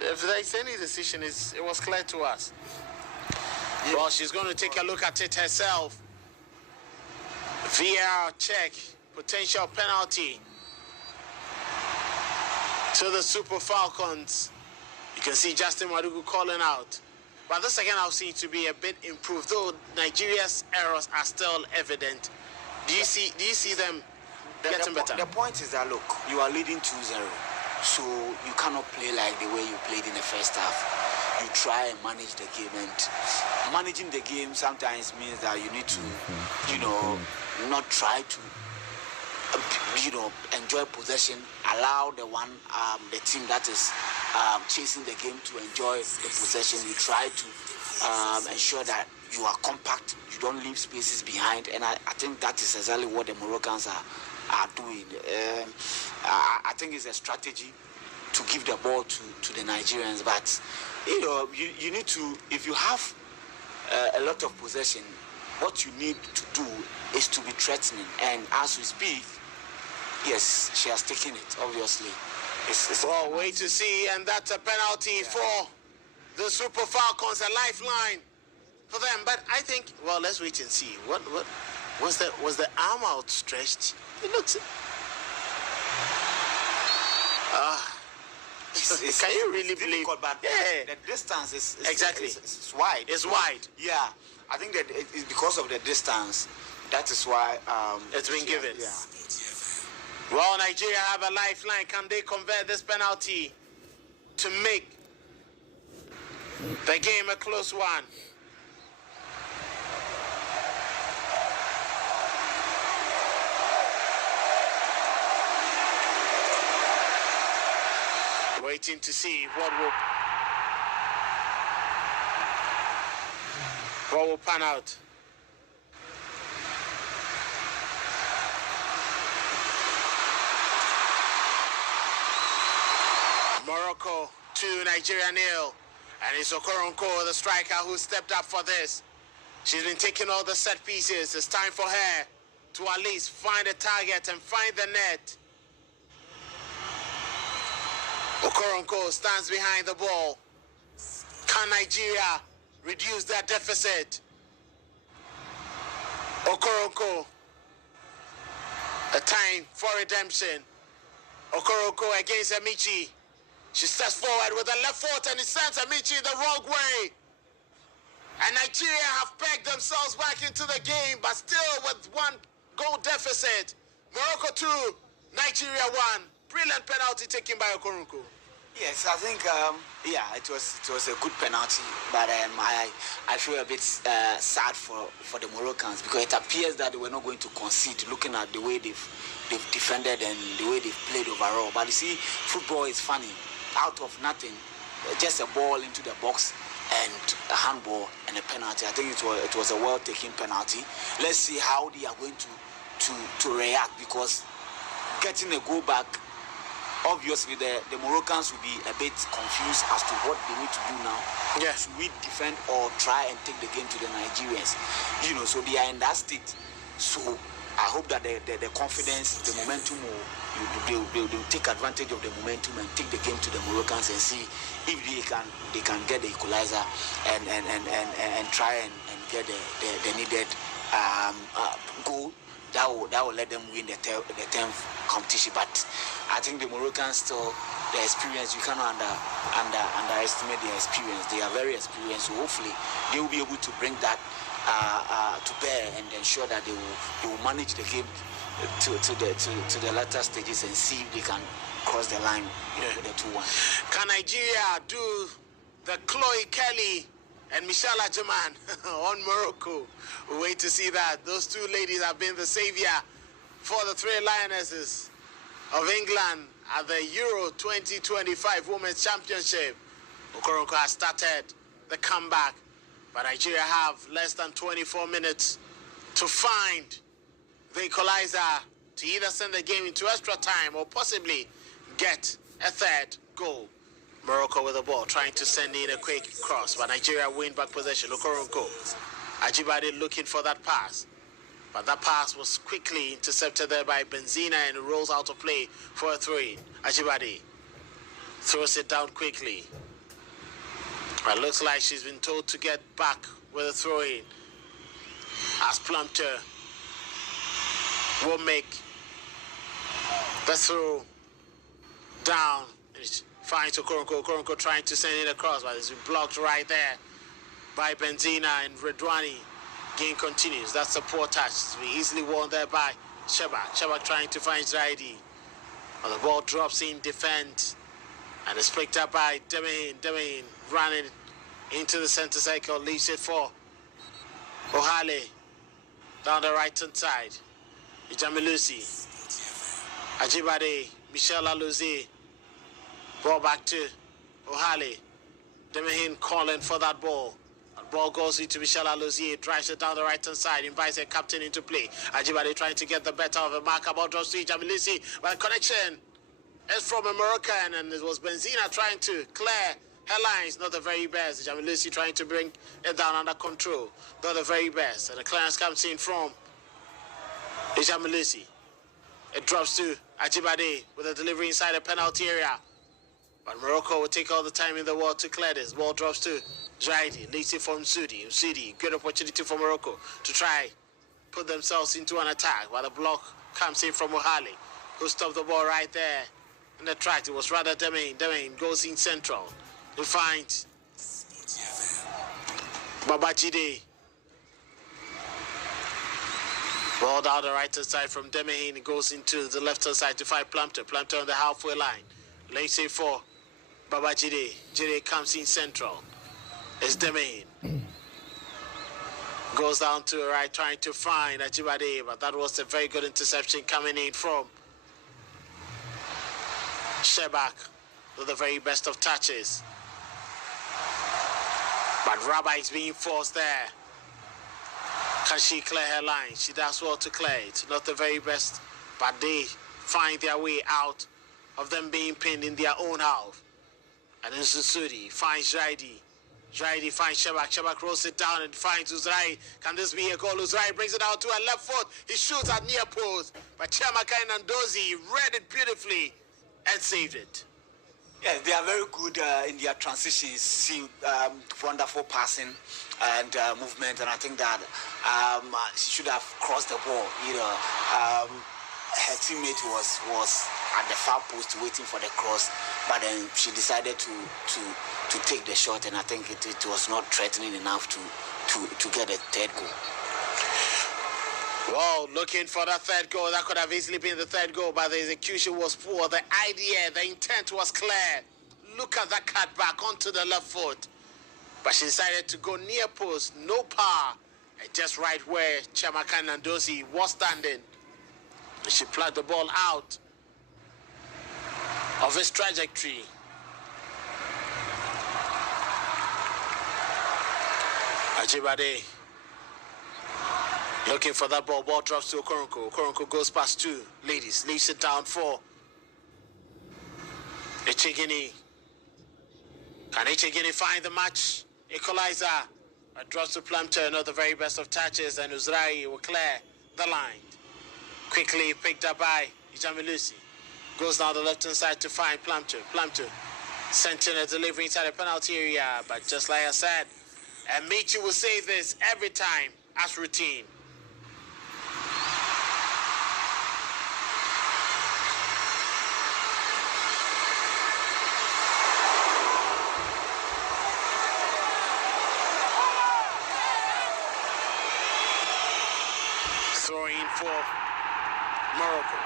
if there's any decision, it was clear to us. Yeah. Well, she's going to take a look at it herself. VAR check, potential penalty to the Super Falcons. You can see Justin Madugu calling out. But the second half seems to be a bit improved, though Nigeria's errors are still evident. Do you see them getting better? The point is that, look, you are leading 2-0, so you cannot play like the way you played in the first half. You try and manage the game, and managing the game sometimes means that you need to, not try to, enjoy possession, allow the team that is chasing the game to enjoy the possession. You try to ensure that you are compact, you don't leave spaces behind, and I think that is exactly what the Moroccans are doing. I think it's a strategy to give the ball to the Nigerians, but you need to, if you have a lot of possession, what you need to do is to be threatening, and as we speak, yes, she has taken it, obviously. Well, wait to see, and that's a penalty for the Super Falcons, a lifeline for them. But I think, well, let's wait and see. What was the arm outstretched? It looks. Can you really believe? But yeah, the distance is exactly. It's wide. It's wide. Yeah, I think that it's because of the distance. That is why it's been given. Yeah. Well, Nigeria have a lifeline. Can they convert this penalty to make the game a close one? Waiting to see what will pan out. Morocco 2, Nigeria 0. And it's Okoronko, the striker, who stepped up for this. She's been taking all the set pieces. It's time for her to at least find a target and find the net. Okoronko stands behind the ball. Can Nigeria reduce their deficit? Okoronko. A time for redemption. Okoronko against Amici. She steps forward with the left foot and it sends Amici the wrong way. And Nigeria have pegged themselves back into the game, but still with one goal deficit. Morocco 2, Nigeria 1. Brilliant penalty taken by Okoronko. Yes, I think it was a good penalty, but I feel a bit sad for the Moroccans, because it appears that they were not going to concede, looking at the way they've defended and the way they've played overall. But you see, football is funny. Out of nothing, just a ball into the box and a handball and a penalty. I think it was a well-taken penalty. Let's see how they are going to react, because getting a goal back, obviously the Moroccans will be a bit confused as to what they need to do now. Yes. Should we defend or try and take the game to the Nigerians? So they are in that state. So I hope that the confidence, the momentum, they'll take advantage of the momentum and take the game to the Moroccans and see if they can get the equalizer and try and get the needed goal that will let them win the 10th competition. But I think the Moroccans still, the experience, you cannot underestimate their experience. They are very experienced, so hopefully they will be able to bring that to bear and ensure that they will manage the game to the latter stages and see if they can cross the line with the 2-1. Can Nigeria do the Chloe Kelly and Michelle Ajaman on Morocco? We'll wait to see that. Those two ladies have been the savior for the Three Lionesses of England at the Euro 2025 Women's Championship. Okoronko has started the comeback, but Nigeria have less than 24 minutes to find the equalizer to either send the game into extra time or possibly get a third goal. Morocco with the ball, trying to send in a quick cross, but Nigeria win back possession. Okoronko, Ajibade looking for that pass, but that pass was quickly intercepted there by Benzina and rolls out of play for a throw-in. Ajibade throws it down quickly. But looks like she's been told to get back with a throw-in, as Plumpter will make the throw down. Finds Okoronko. Okoronko trying to send it across, but it's been blocked right there by Benzina and Redwani. Game continues. That's a poor touch. It's been easily won there by Shebak. Shebak trying to find Zaidi. Well, the ball drops in defense and it's picked up by Demain. Demain running into the center circle, leaves it for Ohale down the right hand side. Ijamilusi, Ajibade, Michel Alouzi. Ball back to Ohale. Demahin calling for that ball. The ball goes into Michel Alouzi, drives it down the right hand side, invites a captain into play. Ajibade trying to get the better of a marker. Ball drops to Ijamilusi, but the connection is from a Moroccan, and it was Benzina trying to clear her lines. Not the very best. Ijamilusi trying to bring it down under control. Not the very best. And the clearance comes in from Ijamilusi. It drops to Ajibade with a delivery inside the penalty area. But Morocco will take all the time in the world to clear this. Ball drops to Zaidi, leads it from Msudi. Msudi, good opportunity for Morocco to try put themselves into an attack, while the block comes in from Ohale, who stopped the ball right there in the track. It was rather Demain. Demain goes in central to find Babajide. Ball down the right hand side from Demain. It goes into the left hand side to find Plumpter. Plumpter on the halfway line. Lays it for Babajide. Jide comes in central. It's Demain. Goes down to the right, trying to find Ajibade, but that was a very good interception coming in from Shebak with the very best of touches. But Rabbi is being forced there. Can she clear her line? She does well to clear it. Not the very best, but they find their way out of them being pinned in their own half. And then Susudi finds Jaidi. Jaidi finds Shebak. Shebak rolls it down and finds Uzrai. Can this be a goal? Uzrai brings it out to a left foot. He shoots at near post. But Chiamaka and Ndozi read it beautifully and saved it. Yeah, they are very good in their transitions. See, wonderful passing and movement. And I think that she should have crossed the ball. You know, her teammate was at the far post waiting for the cross, but then she decided to take the shot, and I think it was not threatening enough to get a third goal. Well, looking for that third goal. That could have easily been the third goal, but the execution was poor. The idea, the intent was clear. Look at that cut back onto the left foot. But she decided to go near post, no power, and just right where Chiamaka Nandozi was standing. She plugged the ball out of his trajectory. Ajibade looking for that ball. Ball drops to Okoronko. Okoronko goes past two ladies, leaves it down for Echegini. Can Echegini find the match equalizer? It drops to Plumpter, not the very best of touches, and Uzrai will clear the line. Quickly picked up by Ijamilusi. Goes down the left-hand side to find Plumpter. Plumpter sent in a delivery inside the penalty area, but just like I said, and Michi will say this every time as routine. Throwing for Morocco.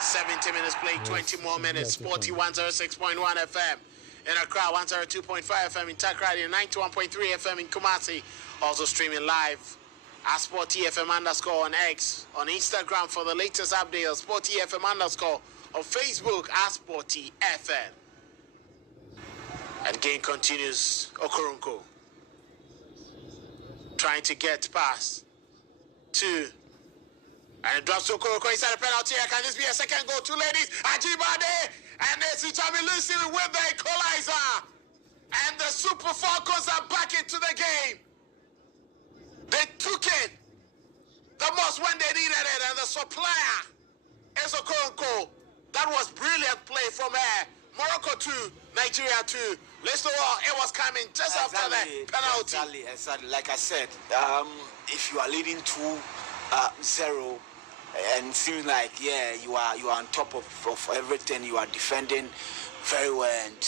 70 minutes played, 20 more minutes. 4106.1 FM in Accra, 102.5 FM in Takrady, and 91.3 FM in Kumasi. Also streaming live at SportTFM_ on X, on Instagram for the latest update of SportTFM_ on Facebook at SportTFM. And game continues. Okoronko trying to get past to And it drops to Okoroko inside the penalty area. Can this be a second goal? Two ladies, Ajibade and it's Lucy with the equalizer. And the Super Falcons are back into the game. They took it the most when they needed it, and the supplier is Okoroko. That was brilliant play from Morocco 2, Nigeria 2. Let's know it was coming just after the penalty. Exactly. Like I said, if you are leading 2-0, and it seems like you are on top of everything, you are defending very well, and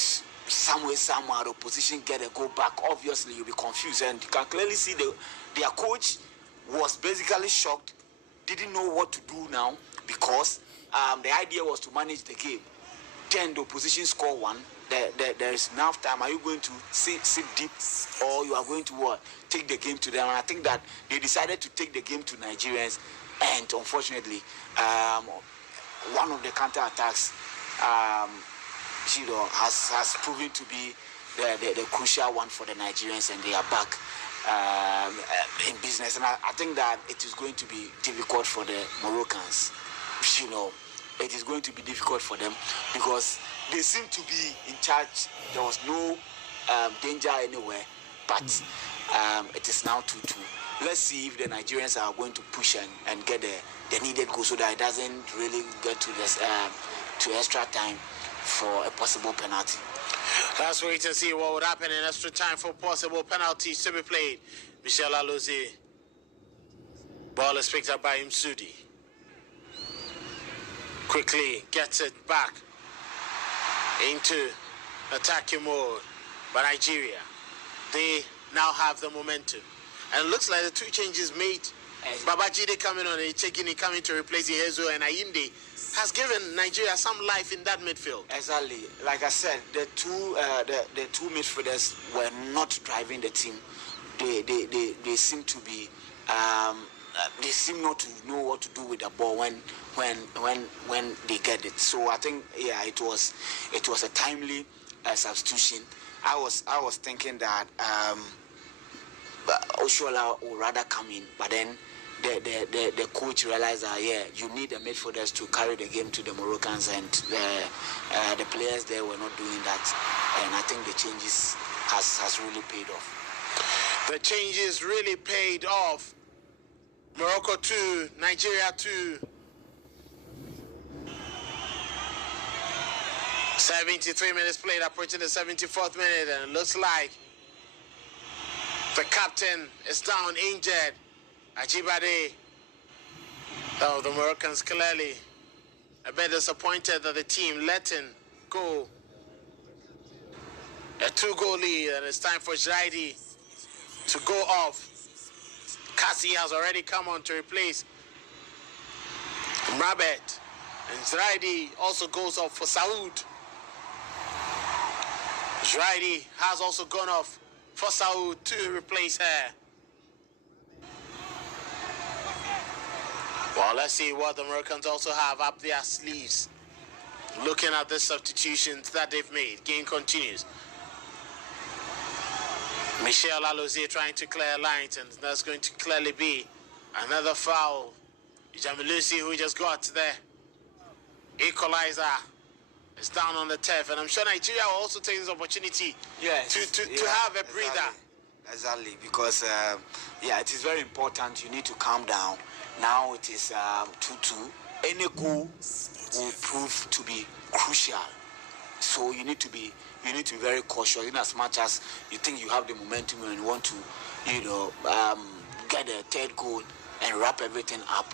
some way somehow the opposition get a goal back, obviously you'll be confused, and you can clearly see their coach was basically shocked, didn't know what to do now, because the idea was to manage the game. Then the opposition score one. There is enough time. Are you going to sit deep, or you are going to take the game to them? And I think that they decided to take the game to Nigerians, and unfortunately, one of the counter attacks, has proven to be the crucial one for the Nigerians, and they are back in business. And I think that it is going to be difficult for the Moroccans. It is going to be difficult for them because they seem to be in charge. There was no danger anywhere, but it is now 2-2. Let's see if the Nigerians are going to push and get the needed goal so that it doesn't really get to this to extra time for a possible penalty. Let's wait and see what would happen in extra time for possible penalties to be played. Michel Alozie. Ball is picked up by Msudi. Quickly gets it back into attacking mode by Nigeria. They now have the momentum. And it looks like the two changes made, Babajide coming on and Chekini coming to replace Ihezu and Ayinde, has given Nigeria some life in that midfield. Exactly. Like I said, the two midfielders were not driving the team. They seem to be they seem not to know what to do with the ball when they get it. So I think it was a timely substitution. I was thinking that Oshola would rather come in, but then the coach realized that you need the midfielders to carry the game to the Moroccans, and the players there were not doing that, and I think the changes has really paid off. The changes really paid off. Morocco 2, Nigeria 2. 73 minutes played, approaching the 74th minute, and it looks like the captain is down injured. Ajibade. Oh, the Moroccans clearly a bit disappointed that the team let him go. A 2-goal lead, and it's time for Zraidi to go off. Kasi has already come on to replace Mrabet. And Zraidi also goes off for Saud. Zraidi has also gone off for Saud to replace her. Well, let's see what the Moroccans also have up their sleeves. Looking at the substitutions that they've made. Game continues. Michel Alozie trying to clear lines, and that's going to clearly be another foul. Jamilusi, who just got the equalizer, is down on the turf, and I'm sure Nigeria will also take this opportunity to have a breather. Exactly, because it is very important. You need to calm down. Now it is 2-2. Any goal will prove to be crucial, so you need to be very cautious. In as much as you think you have the momentum and you want to, get a third goal and wrap everything up,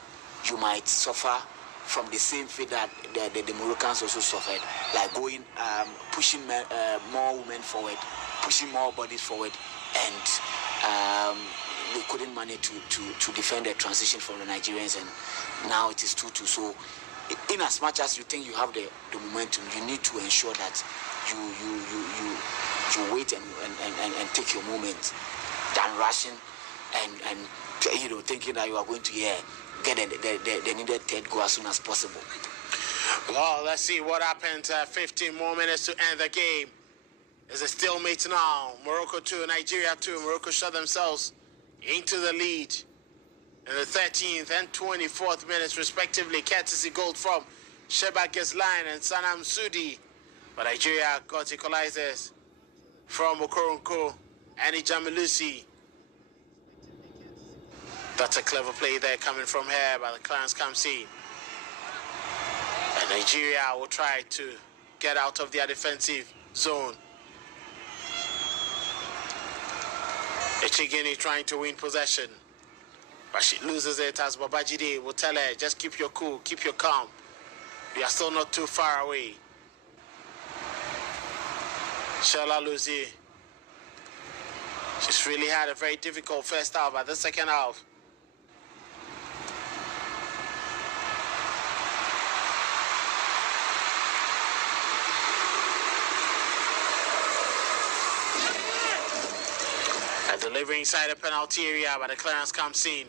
you might suffer from the same fate that the Moroccans also suffered, like going, pushing more women forward, pushing more bodies forward, and they couldn't manage to defend the transition from the Nigerians, and now it is 2-2. So, in as much as you think you have the momentum, you need to ensure that you wait and take your moment than rushing and thinking that you are going to get the needed third goal as soon as possible. Well, let's see what happens. 15 more minutes to end the game. It's a stalemate now. Morocco 2, Nigeria 2. Morocco shot themselves into the lead. in the 13th and 24th minutes, respectively, courtesy goal from Shebak Gesline and Sanam Sudi. But Nigeria got equalizers from Okoronko and Ijamilusi. That's a clever play there coming from here by the Clarence Kamsi. And Nigeria will try to get out of their defensive zone. Echigini trying to win possession, but she loses it as Babajide will tell her, just keep your cool, keep your calm. We are still not too far away. Shola Luzi. She's really had a very difficult first half, but the second half, delivering inside the penalty area, but the clearance comes in.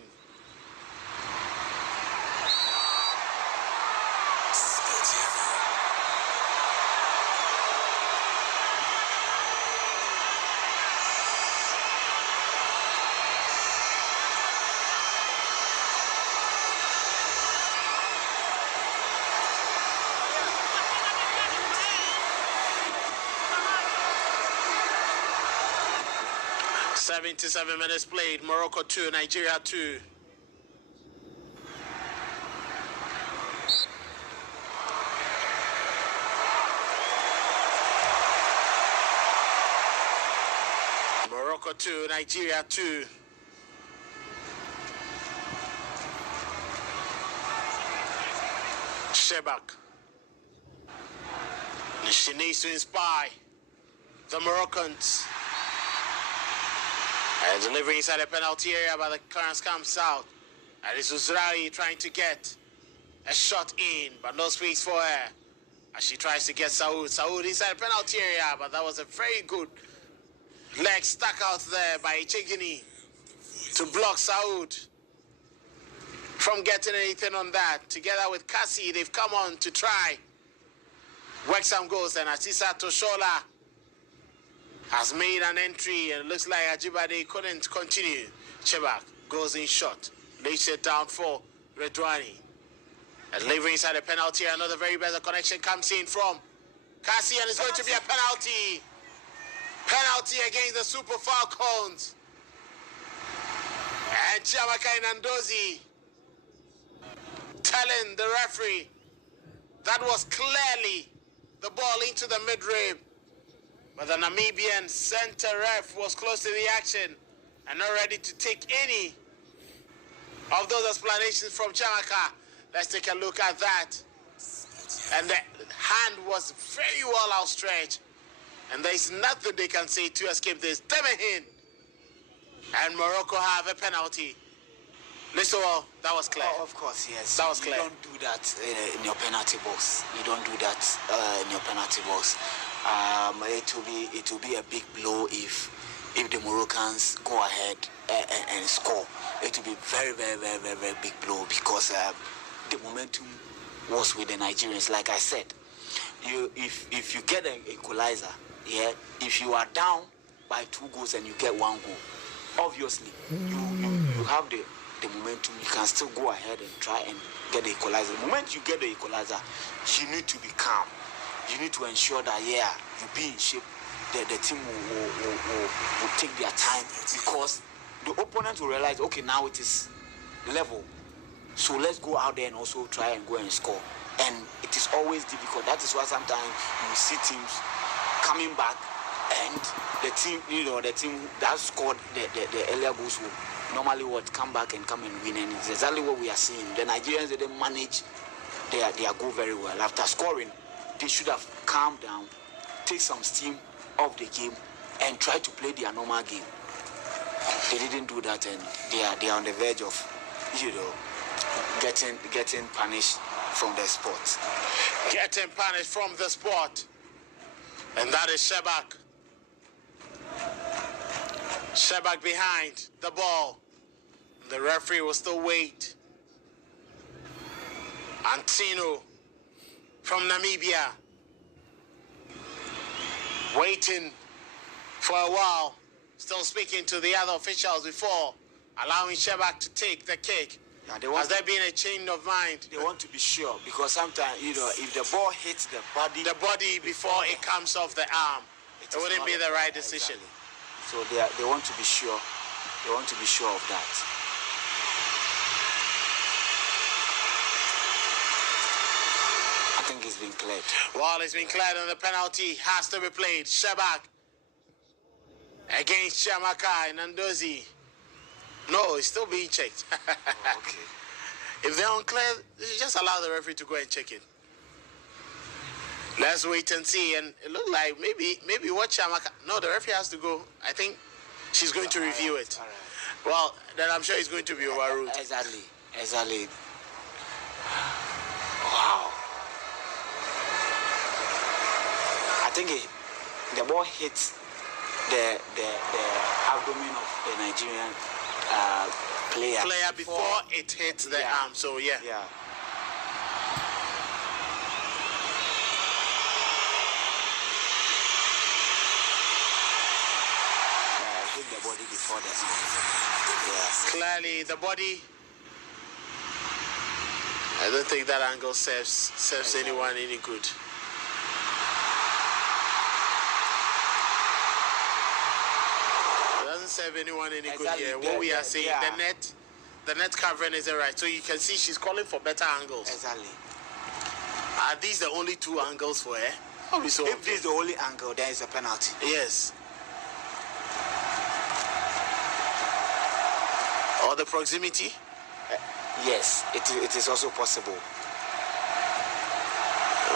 Seven minutes played. Morocco 2, Nigeria 2. Morocco 2, Nigeria 2. Shebak. She needs to inspire the Moroccans. Delivering inside the penalty area, but the clearance comes out. And it's Uzrahi trying to get a shot in, but no space for her. As she tries to get Saud. Saud inside the penalty area, but that was a very good leg stuck out there by Chigini to block Saud from getting anything on that. Together with Kasi, they've come on to try work some goals, and Asisa Toshola has made an entry, and it looks like Ajibade couldn't continue. Chebak goes in shot, lays it down for Redwani. And delivering inside the penalty, another very better connection comes in from Kasi, and it's going to be a penalty. Penalty against the Super Falcons. And Chiamaka Nandozi telling the referee that was clearly the ball into the mid-rib. But the Namibian center ref was close to the action and not ready to take any of those explanations from Chamaka. Let's take a look at that. And the hand was very well outstretched. And there's nothing they can say to escape this. Temehin. And Morocco have a penalty. Listen, that was clear. Oh, of course, yes. That was clear. You don't do that in your penalty box. You don't do that in your penalty box. It will be a big blow if the Moroccans go ahead and score. It will be very, very, very, very, very big blow, because the momentum was with the Nigerians. Like I said, if you get an equalizer, yeah, if you are down by 2 goals and you get 1 goal, obviously you have the momentum. You can still go ahead and try and get the equalizer. The moment you get the equalizer, you need to be calm. You need to ensure that, yeah, you be in shape. The team will take their time, because the opponent will realize, okay, now it is level. So let's go out there and also try and go and score. And it is always difficult. That is why sometimes you see teams coming back, and the team that scored the earlier goals will normally come back and come and win. And it's exactly what we are seeing. The Nigerians didn't manage their goal very well. After scoring, they should have calmed down, take some steam off the game, and try to play their normal game. They didn't do that, and they are on the verge of, getting punished from the sport. Getting punished from the sport. And that is Shebak. Shebak behind the ball. The referee will still wait. Antino from Namibia, waiting for a while, still speaking to the other officials before allowing Shebak to take the kick. Yeah, has there been a change of mind? They want to be sure, because sometimes, if the ball hits the body before it comes off the arm, it wouldn't be the right decision. Exactly. So they want to be sure. They want to be sure of that. I think it's been cleared. Well, it's been cleared, and the penalty has to be played. Shebak against Chamaka and Nandozi. No, it's still being checked. Okay. If they're unclear, just allow the referee to go and check it. Let's wait and see. And it looked like maybe what Chamaka... No, the referee has to go. I think she's going to review it. All right. Well, then I'm sure it's going to be overruled. Exactly. Wow. I think the ball hits the abdomen of the Nigerian player before it hits the arm. So yeah. Hit the body before the arm. Yeah. Clearly the body. I don't think that angle serves anyone any good. It doesn't serve anyone any good here. What we are saying, the net covering isn't right. So you can see she's calling for better angles. Exactly. Are these the only two angles for her? If this is the only angle, there is a penalty. Yes. Or the proximity? Yes, it is also possible.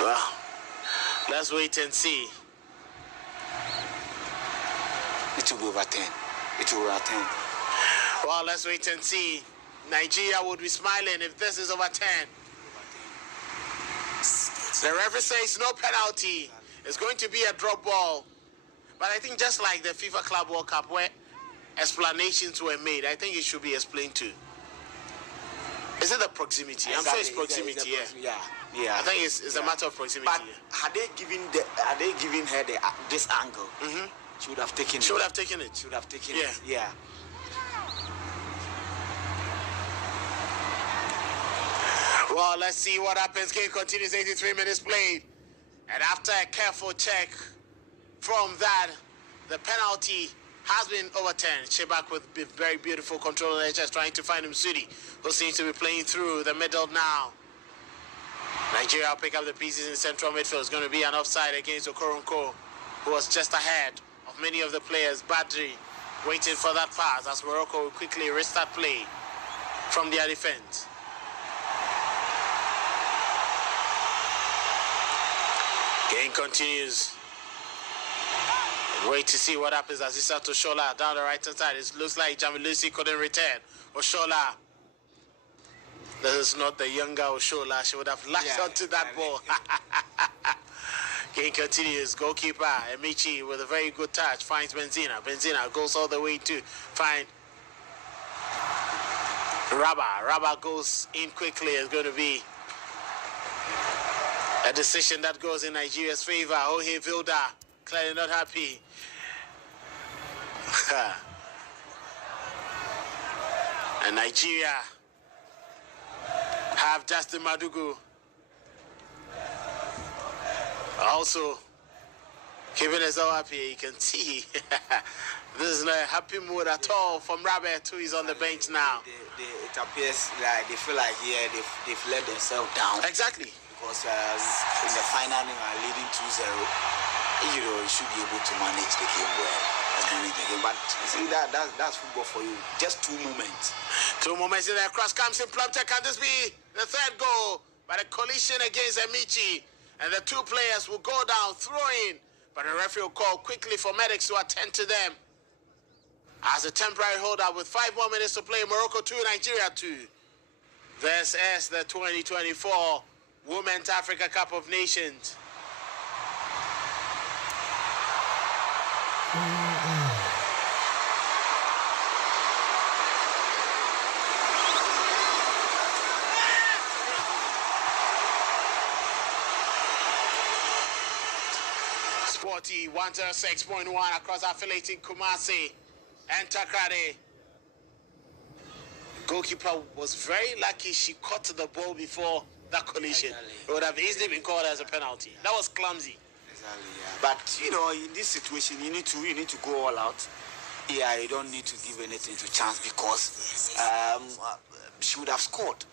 Well, let's wait and see. It will be overturned. It will overturn. Well, let's wait and see. Nigeria would be smiling if this is overturned. The referee says no penalty. It's going to be a drop ball. But I think just like the FIFA Club World Cup where explanations were made, I think it should be explained too. Is it the proximity? Exactly. I'm sure it's proximity. Yeah. I think it's a matter of proximity. But had they given her this angle, she would have taken it. She would have taken it. Yeah. Well, let's see what happens. Game continues, 83 minutes played. And after a careful check from that, the penalty has been overturned. Shebak with very beautiful control, just trying to find Msudi, who seems to be playing through the middle now. Nigeria will pick up the pieces in central midfield. It's going to be an offside against Okoronko, who was just ahead of many of the players. Badri waiting for that pass as Morocco will quickly restart play from their defense. Game continues. Wait to see what happens as Issa Toshola down the right hand side. It looks like Jamilusi couldn't return. Oshola. This is not the younger Oshola. She would have latched onto that ball. Game continues. Goalkeeper Emichi with a very good touch finds Benzina. Benzina goes all the way to find Rabah. Rabah goes in quickly. It's going to be a decision that goes in Nigeria's favor. Ohe Vilda clearly not happy. And Nigeria have Justin Madugu also keeping us all happy. You can see this is not a happy mood at all from Robert, who is on the bench now. It appears like they feel like they've let themselves down. Exactly. Because in the final they are leading 2-0. You should be able to manage the game well. But you see that's football for you. Just 2 moments. 2 moments in there. Cross comes in Plumter. Can this be the third goal? But a collision against Emichi. And the 2 players will go down, throw in. But the referee will call quickly for medics to attend to them. As a temporary holdout with 5 more minutes to play, Morocco 2, Nigeria 2. This is the 2024 Women's Africa Cup of Nations. Sporty 106.1 across affiliating Kumasi and Takrade. goalkeeper was very lucky she caught the ball before that collision. Exactly. It would have easily been called as a penalty. That was clumsy. Exactly, yeah. But you know, in this situation, you need to go all out. Yeah, you don't need to give anything to chance because she would have scored.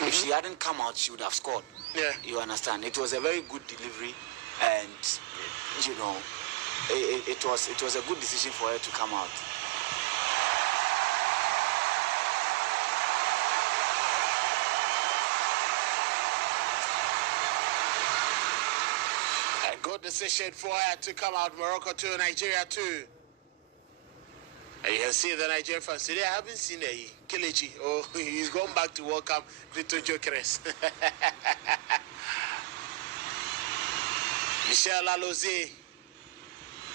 If she hadn't come out, she would have scored. Yeah. You understand? It was a very good delivery, and you know, it was a good decision for her to come out. A good decision for her to come out. Morocco 2, Nigeria 2. And you can see the Nigerian fans today. I haven't seen Kelechi. Oh, he's gone back to welcome Victor Jokeres. Michelle Alozie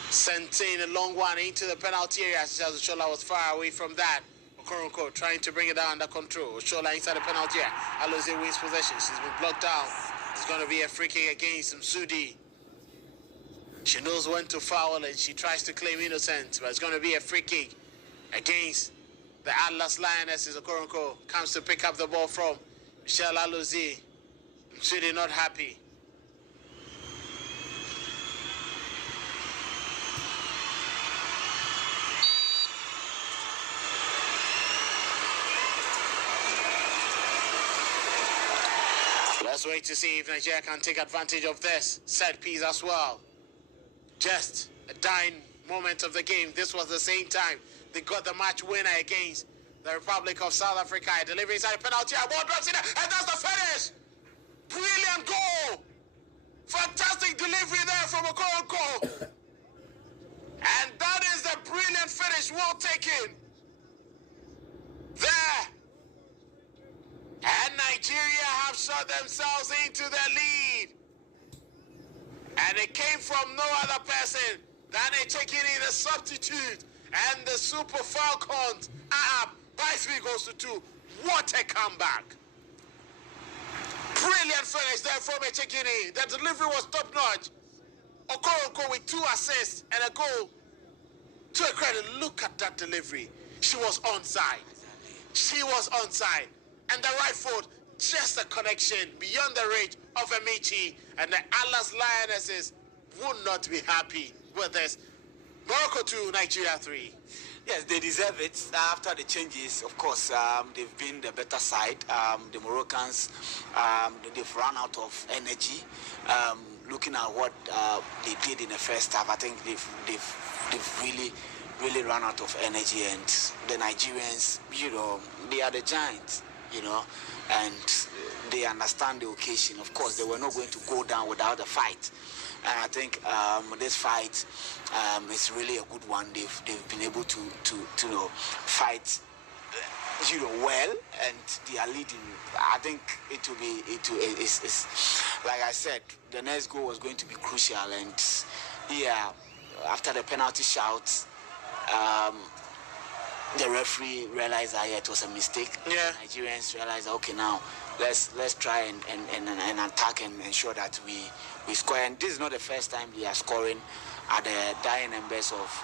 sent in a long one into the penalty area. Oshola was far away from that. Okoronko trying to bring it down under control. Oshola inside the penalty area. Alozie wins possession. She's been blocked down. It's going to be a free kick against Msudi. She knows when to foul and she tries to claim innocence, but it's going to be a free kick against the Atlas Lionesses. Okoronko comes to pick up the ball from Michelle Alozie. Msudi not happy. Let's wait to see if Nigeria can take advantage of this set piece as well. Just a dying moment of the game. This was the same time they got the match winner against the Republic of South Africa. A delivery inside the penalty. A ball drops in there, and that's the finish. Brilliant goal. Fantastic delivery there from Okoronko. And that is a brilliant finish. Well taken. There. And Nigeria have shot themselves into the lead. And it came from no other person than Echekini, the substitute, and the Super Falcons are up by 3 goals to 2. What a comeback. Brilliant finish there from Echekini. The delivery was top-notch. Okoronko with 2 assists and a goal. To a credit, look at that delivery. She was onside. She was onside. And the right foot, just a connection beyond the reach of Amici. And the Atlas Lionesses would not be happy with this. Morocco 2, Nigeria 3. Yes, they deserve it. After the changes, of course, they've been the better side. The Moroccans, they've run out of energy. Looking at what they did in the first half, I think they've really run out of energy. And the Nigerians, you know, they are the giants, you know, and they understand the occasion. Of course, they were not going to go down without a fight. And I think this fight is really a good one. They've been able to you know, fight, you know, well, and they are leading. I think it's like I said, the next goal was going to be crucial. And yeah, after the penalty shout, the referee realized that it was a mistake. Yeah. Nigerians realized, okay, now let's try and attack and ensure that we score. And this is not the first time they are scoring at the dying embers of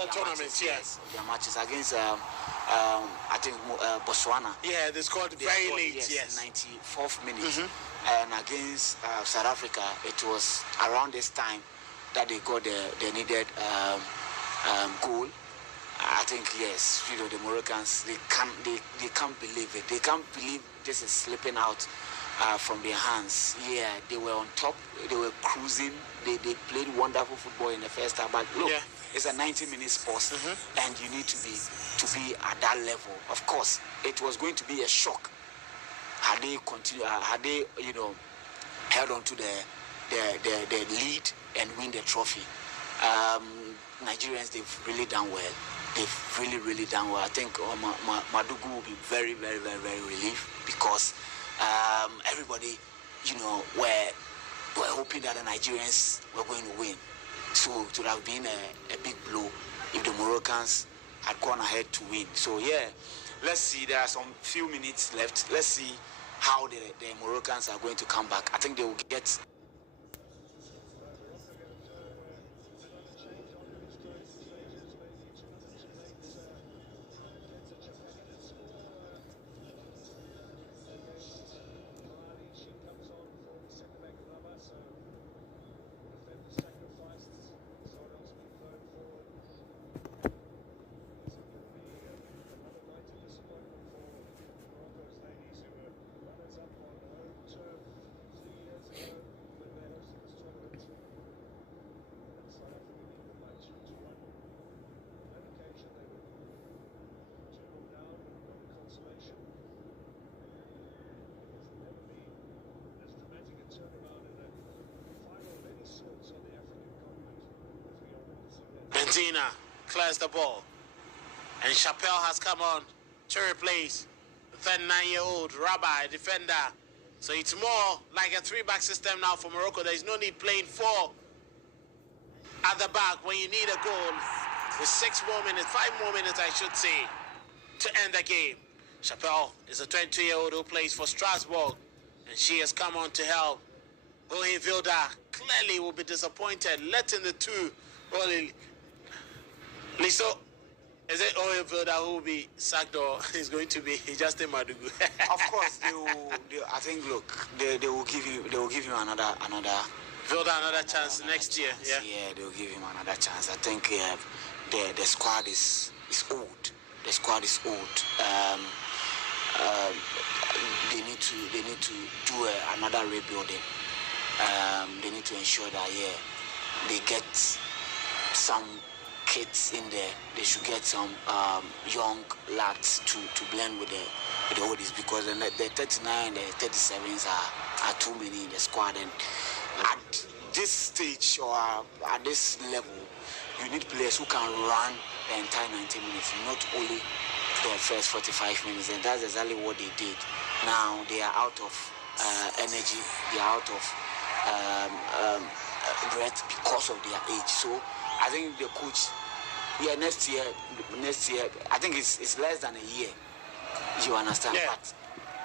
the tournament. Yes, their matches against I think Botswana. Yeah, they scored very late. Yes, 94th minute. And against South Africa, it was around this time that they got the needed goal. I think, yes, you know, the Moroccans, they can't believe it. They can't believe this is slipping out from their hands. Yeah, they were on top. They were cruising. They played wonderful football in the first half. But look, it's a 90-minute sport, and you need to be at that level. Of course, it was going to be a shock had they you know, held on to the lead and win the trophy. Nigerians, they've really done well. They've really done well. I think Madugu will be very relieved because everybody, you know, were hoping that the Nigerians were going to win. So it would have been a big blow if the Moroccans had gone ahead to win. So yeah, let's see. There are some few minutes left. Let's see how the Moroccans are going to come back. I think they will get... Benzina clears the ball. And Chappelle has come on to replace the 39-year-old Rabbi defender. So it's more like a 3-back system now for Morocco. There's no need playing 4 at the back when you need a goal with 5 more minutes I should say, to end the game. Chappelle is a 22-year-old who plays for Strasbourg, and she has come on to help. Ohe Vilda clearly will be disappointed, letting the 2 only. Liso, is it Ohe Vilda who will be sacked, or is going to be Justin Madugu? Of course, I think. Look, they will give you another. Vilda another chance next year. Yeah, they will give him another chance. I think the squad is old. The squad is old. They need to do another rebuilding. They need to ensure that they get some kids in there. They should get some young lads to blend with the oldies, because the 39 and the 37s are too many in the squad. And at this stage or at this level, you need players who can run the entire 90 minutes, not only the first 45 minutes. And that's exactly what they did. Now they are out of energy, they are out of breath because of their age. So I think the coach, next year, I think it's less than a year. You understand? Yeah. But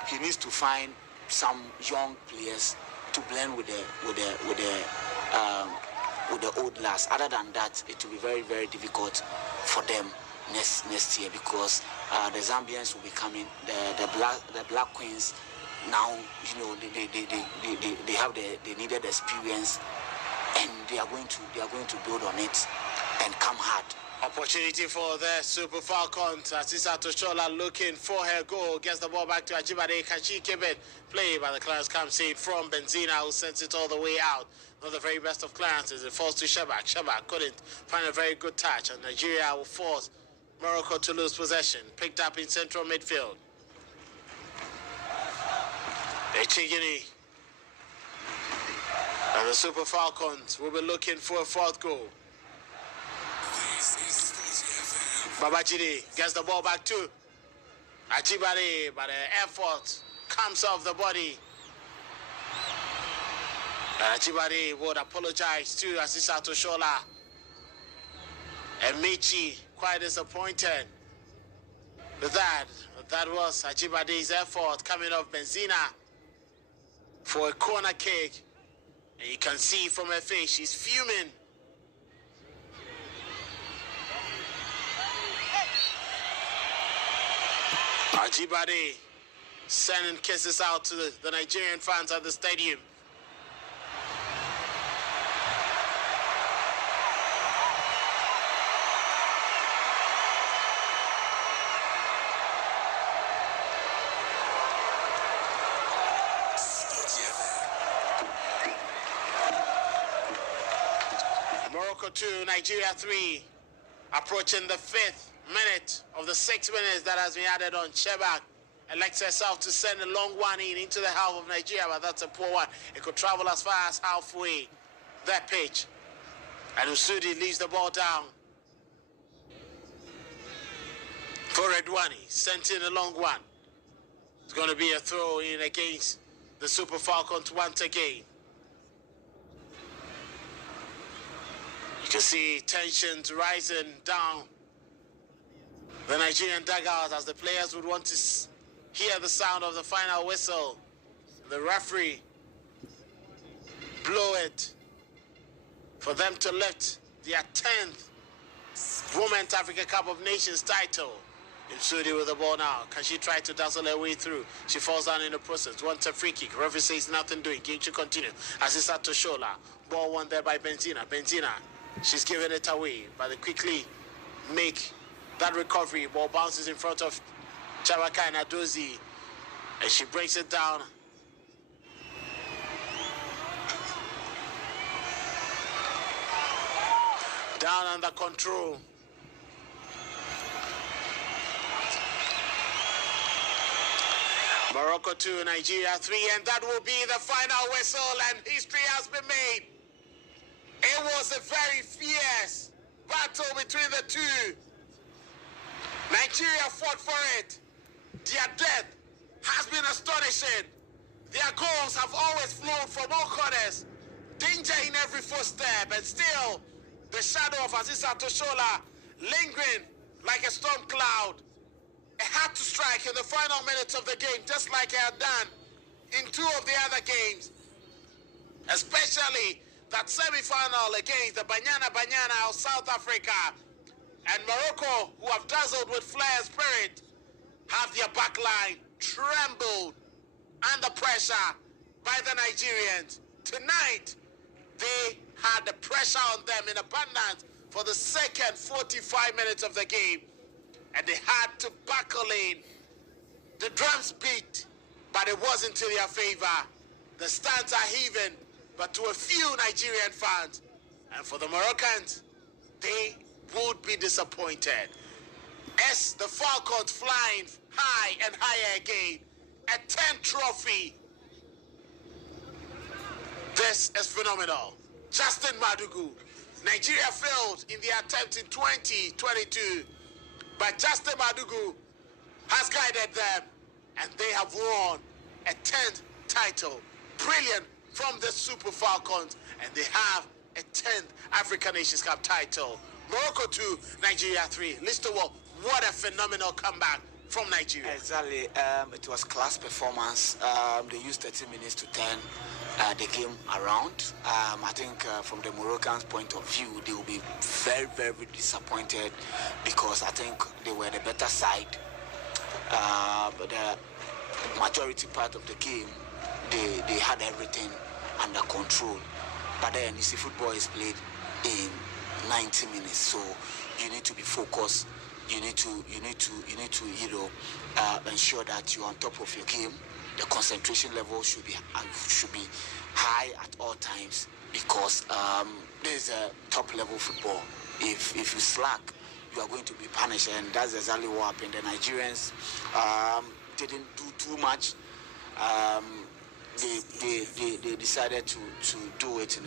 he needs to find some young players to blend with the old lads. Other than that, it will be very, very difficult for them next year, because the Zambians will be coming. The Black Queens now, they have the needed experience, and they are going to build on it and come hard. Opportunity for the Super Falcons. Asisa Toshola looking for her goal. Gets the ball back to Ajibade. Can she keep it? Play by the clearance comes in from Benzina, who sends it all the way out. Not the very best of clearances. It falls to Shabak. Shabak couldn't find a very good touch, and Nigeria will force Morocco to lose possession. Picked up in central midfield. Echigini. And the Super Falcons will be looking for a 4th goal. Babajide gets the ball back to Ajibade, but the effort comes off the body. Ajibade would apologize to Asisa Toshola. And Michi quite disappointed with that. That was Ajibade's effort coming off Benzina for a corner kick. And you can see from her face, she's fuming. Ajibade sending kisses out to the Nigerian fans at the stadium. Morocco 2, Nigeria 3, approaching the 5th minute of the 6 minutes that has been added on. Shebak elects herself to send a long one into the half of Nigeria, but that's a poor one. It could travel as far as halfway that pitch. And Usudi leaves the ball down for Redwani, sent in a long one. It's going to be a throw in against the Super Falcons once again. You can see tensions rising down the Nigerian dugout as the players would want to hear the sound of the final whistle. The referee blow it for them to lift their 10th Women's Africa Cup of Nations title. Imsudi with the ball now. Can she try to dazzle her way through? She falls down in the process. Wants a free kick. Referee says nothing doing. Game to continue. Asisa Toshola. Ball won there by Benzina. Benzina. She's giving it away, but they quickly make that recovery. Ball bounces in front of Chabaka and Adozi, and she breaks it down. Down under control. Morocco 2, Nigeria 3, and that will be the final whistle, and history has been made. It was a very fierce battle between the two. Nigeria fought for it. Their depth has been astonishing. Their goals have always flown from all corners. Danger in every footstep, and still the shadow of Aziza Toshola lingering like a storm cloud. It had to strike in the final minutes of the game, just like it had done in two of the other games. Especially that semi-final against the Banyana of South Africa. And Morocco, who have dazzled with flair and spirit, have their backline trembled under pressure by the Nigerians. Tonight, they had the pressure on them in abundance for the second 45 minutes of the game. And they had to buckle in. The drums beat, but it wasn't to their favor. The stands are heaving, but to a few Nigerian fans. And for the Moroccans, they would be disappointed. As the Falcons flying high and higher again, a 10th trophy. This is phenomenal. Justin Madugu. Nigeria failed in the attempt in 2022, but Justin Madugu has guided them, and they have won a 10th title. Brilliant from the Super Falcons, and they have a 10th African Nations Cup title. Morocco 2, Nigeria 3. Listowo, what a phenomenal comeback from Nigeria. Exactly. It was class performance. They used 30 minutes to turn the game around. I think from the Moroccans' point of view, they will be very, very disappointed because I think they were the better side. But the majority part of the game, they had everything under control. But then you see, football is played in 90 minutes, so you need to be focused. You need to ensure that you're on top of your game. The concentration level should be high at all times because this is a top level football. If you slack, you are going to be punished, and that's exactly what happened. The Nigerians didn't do too much. They decided to do it in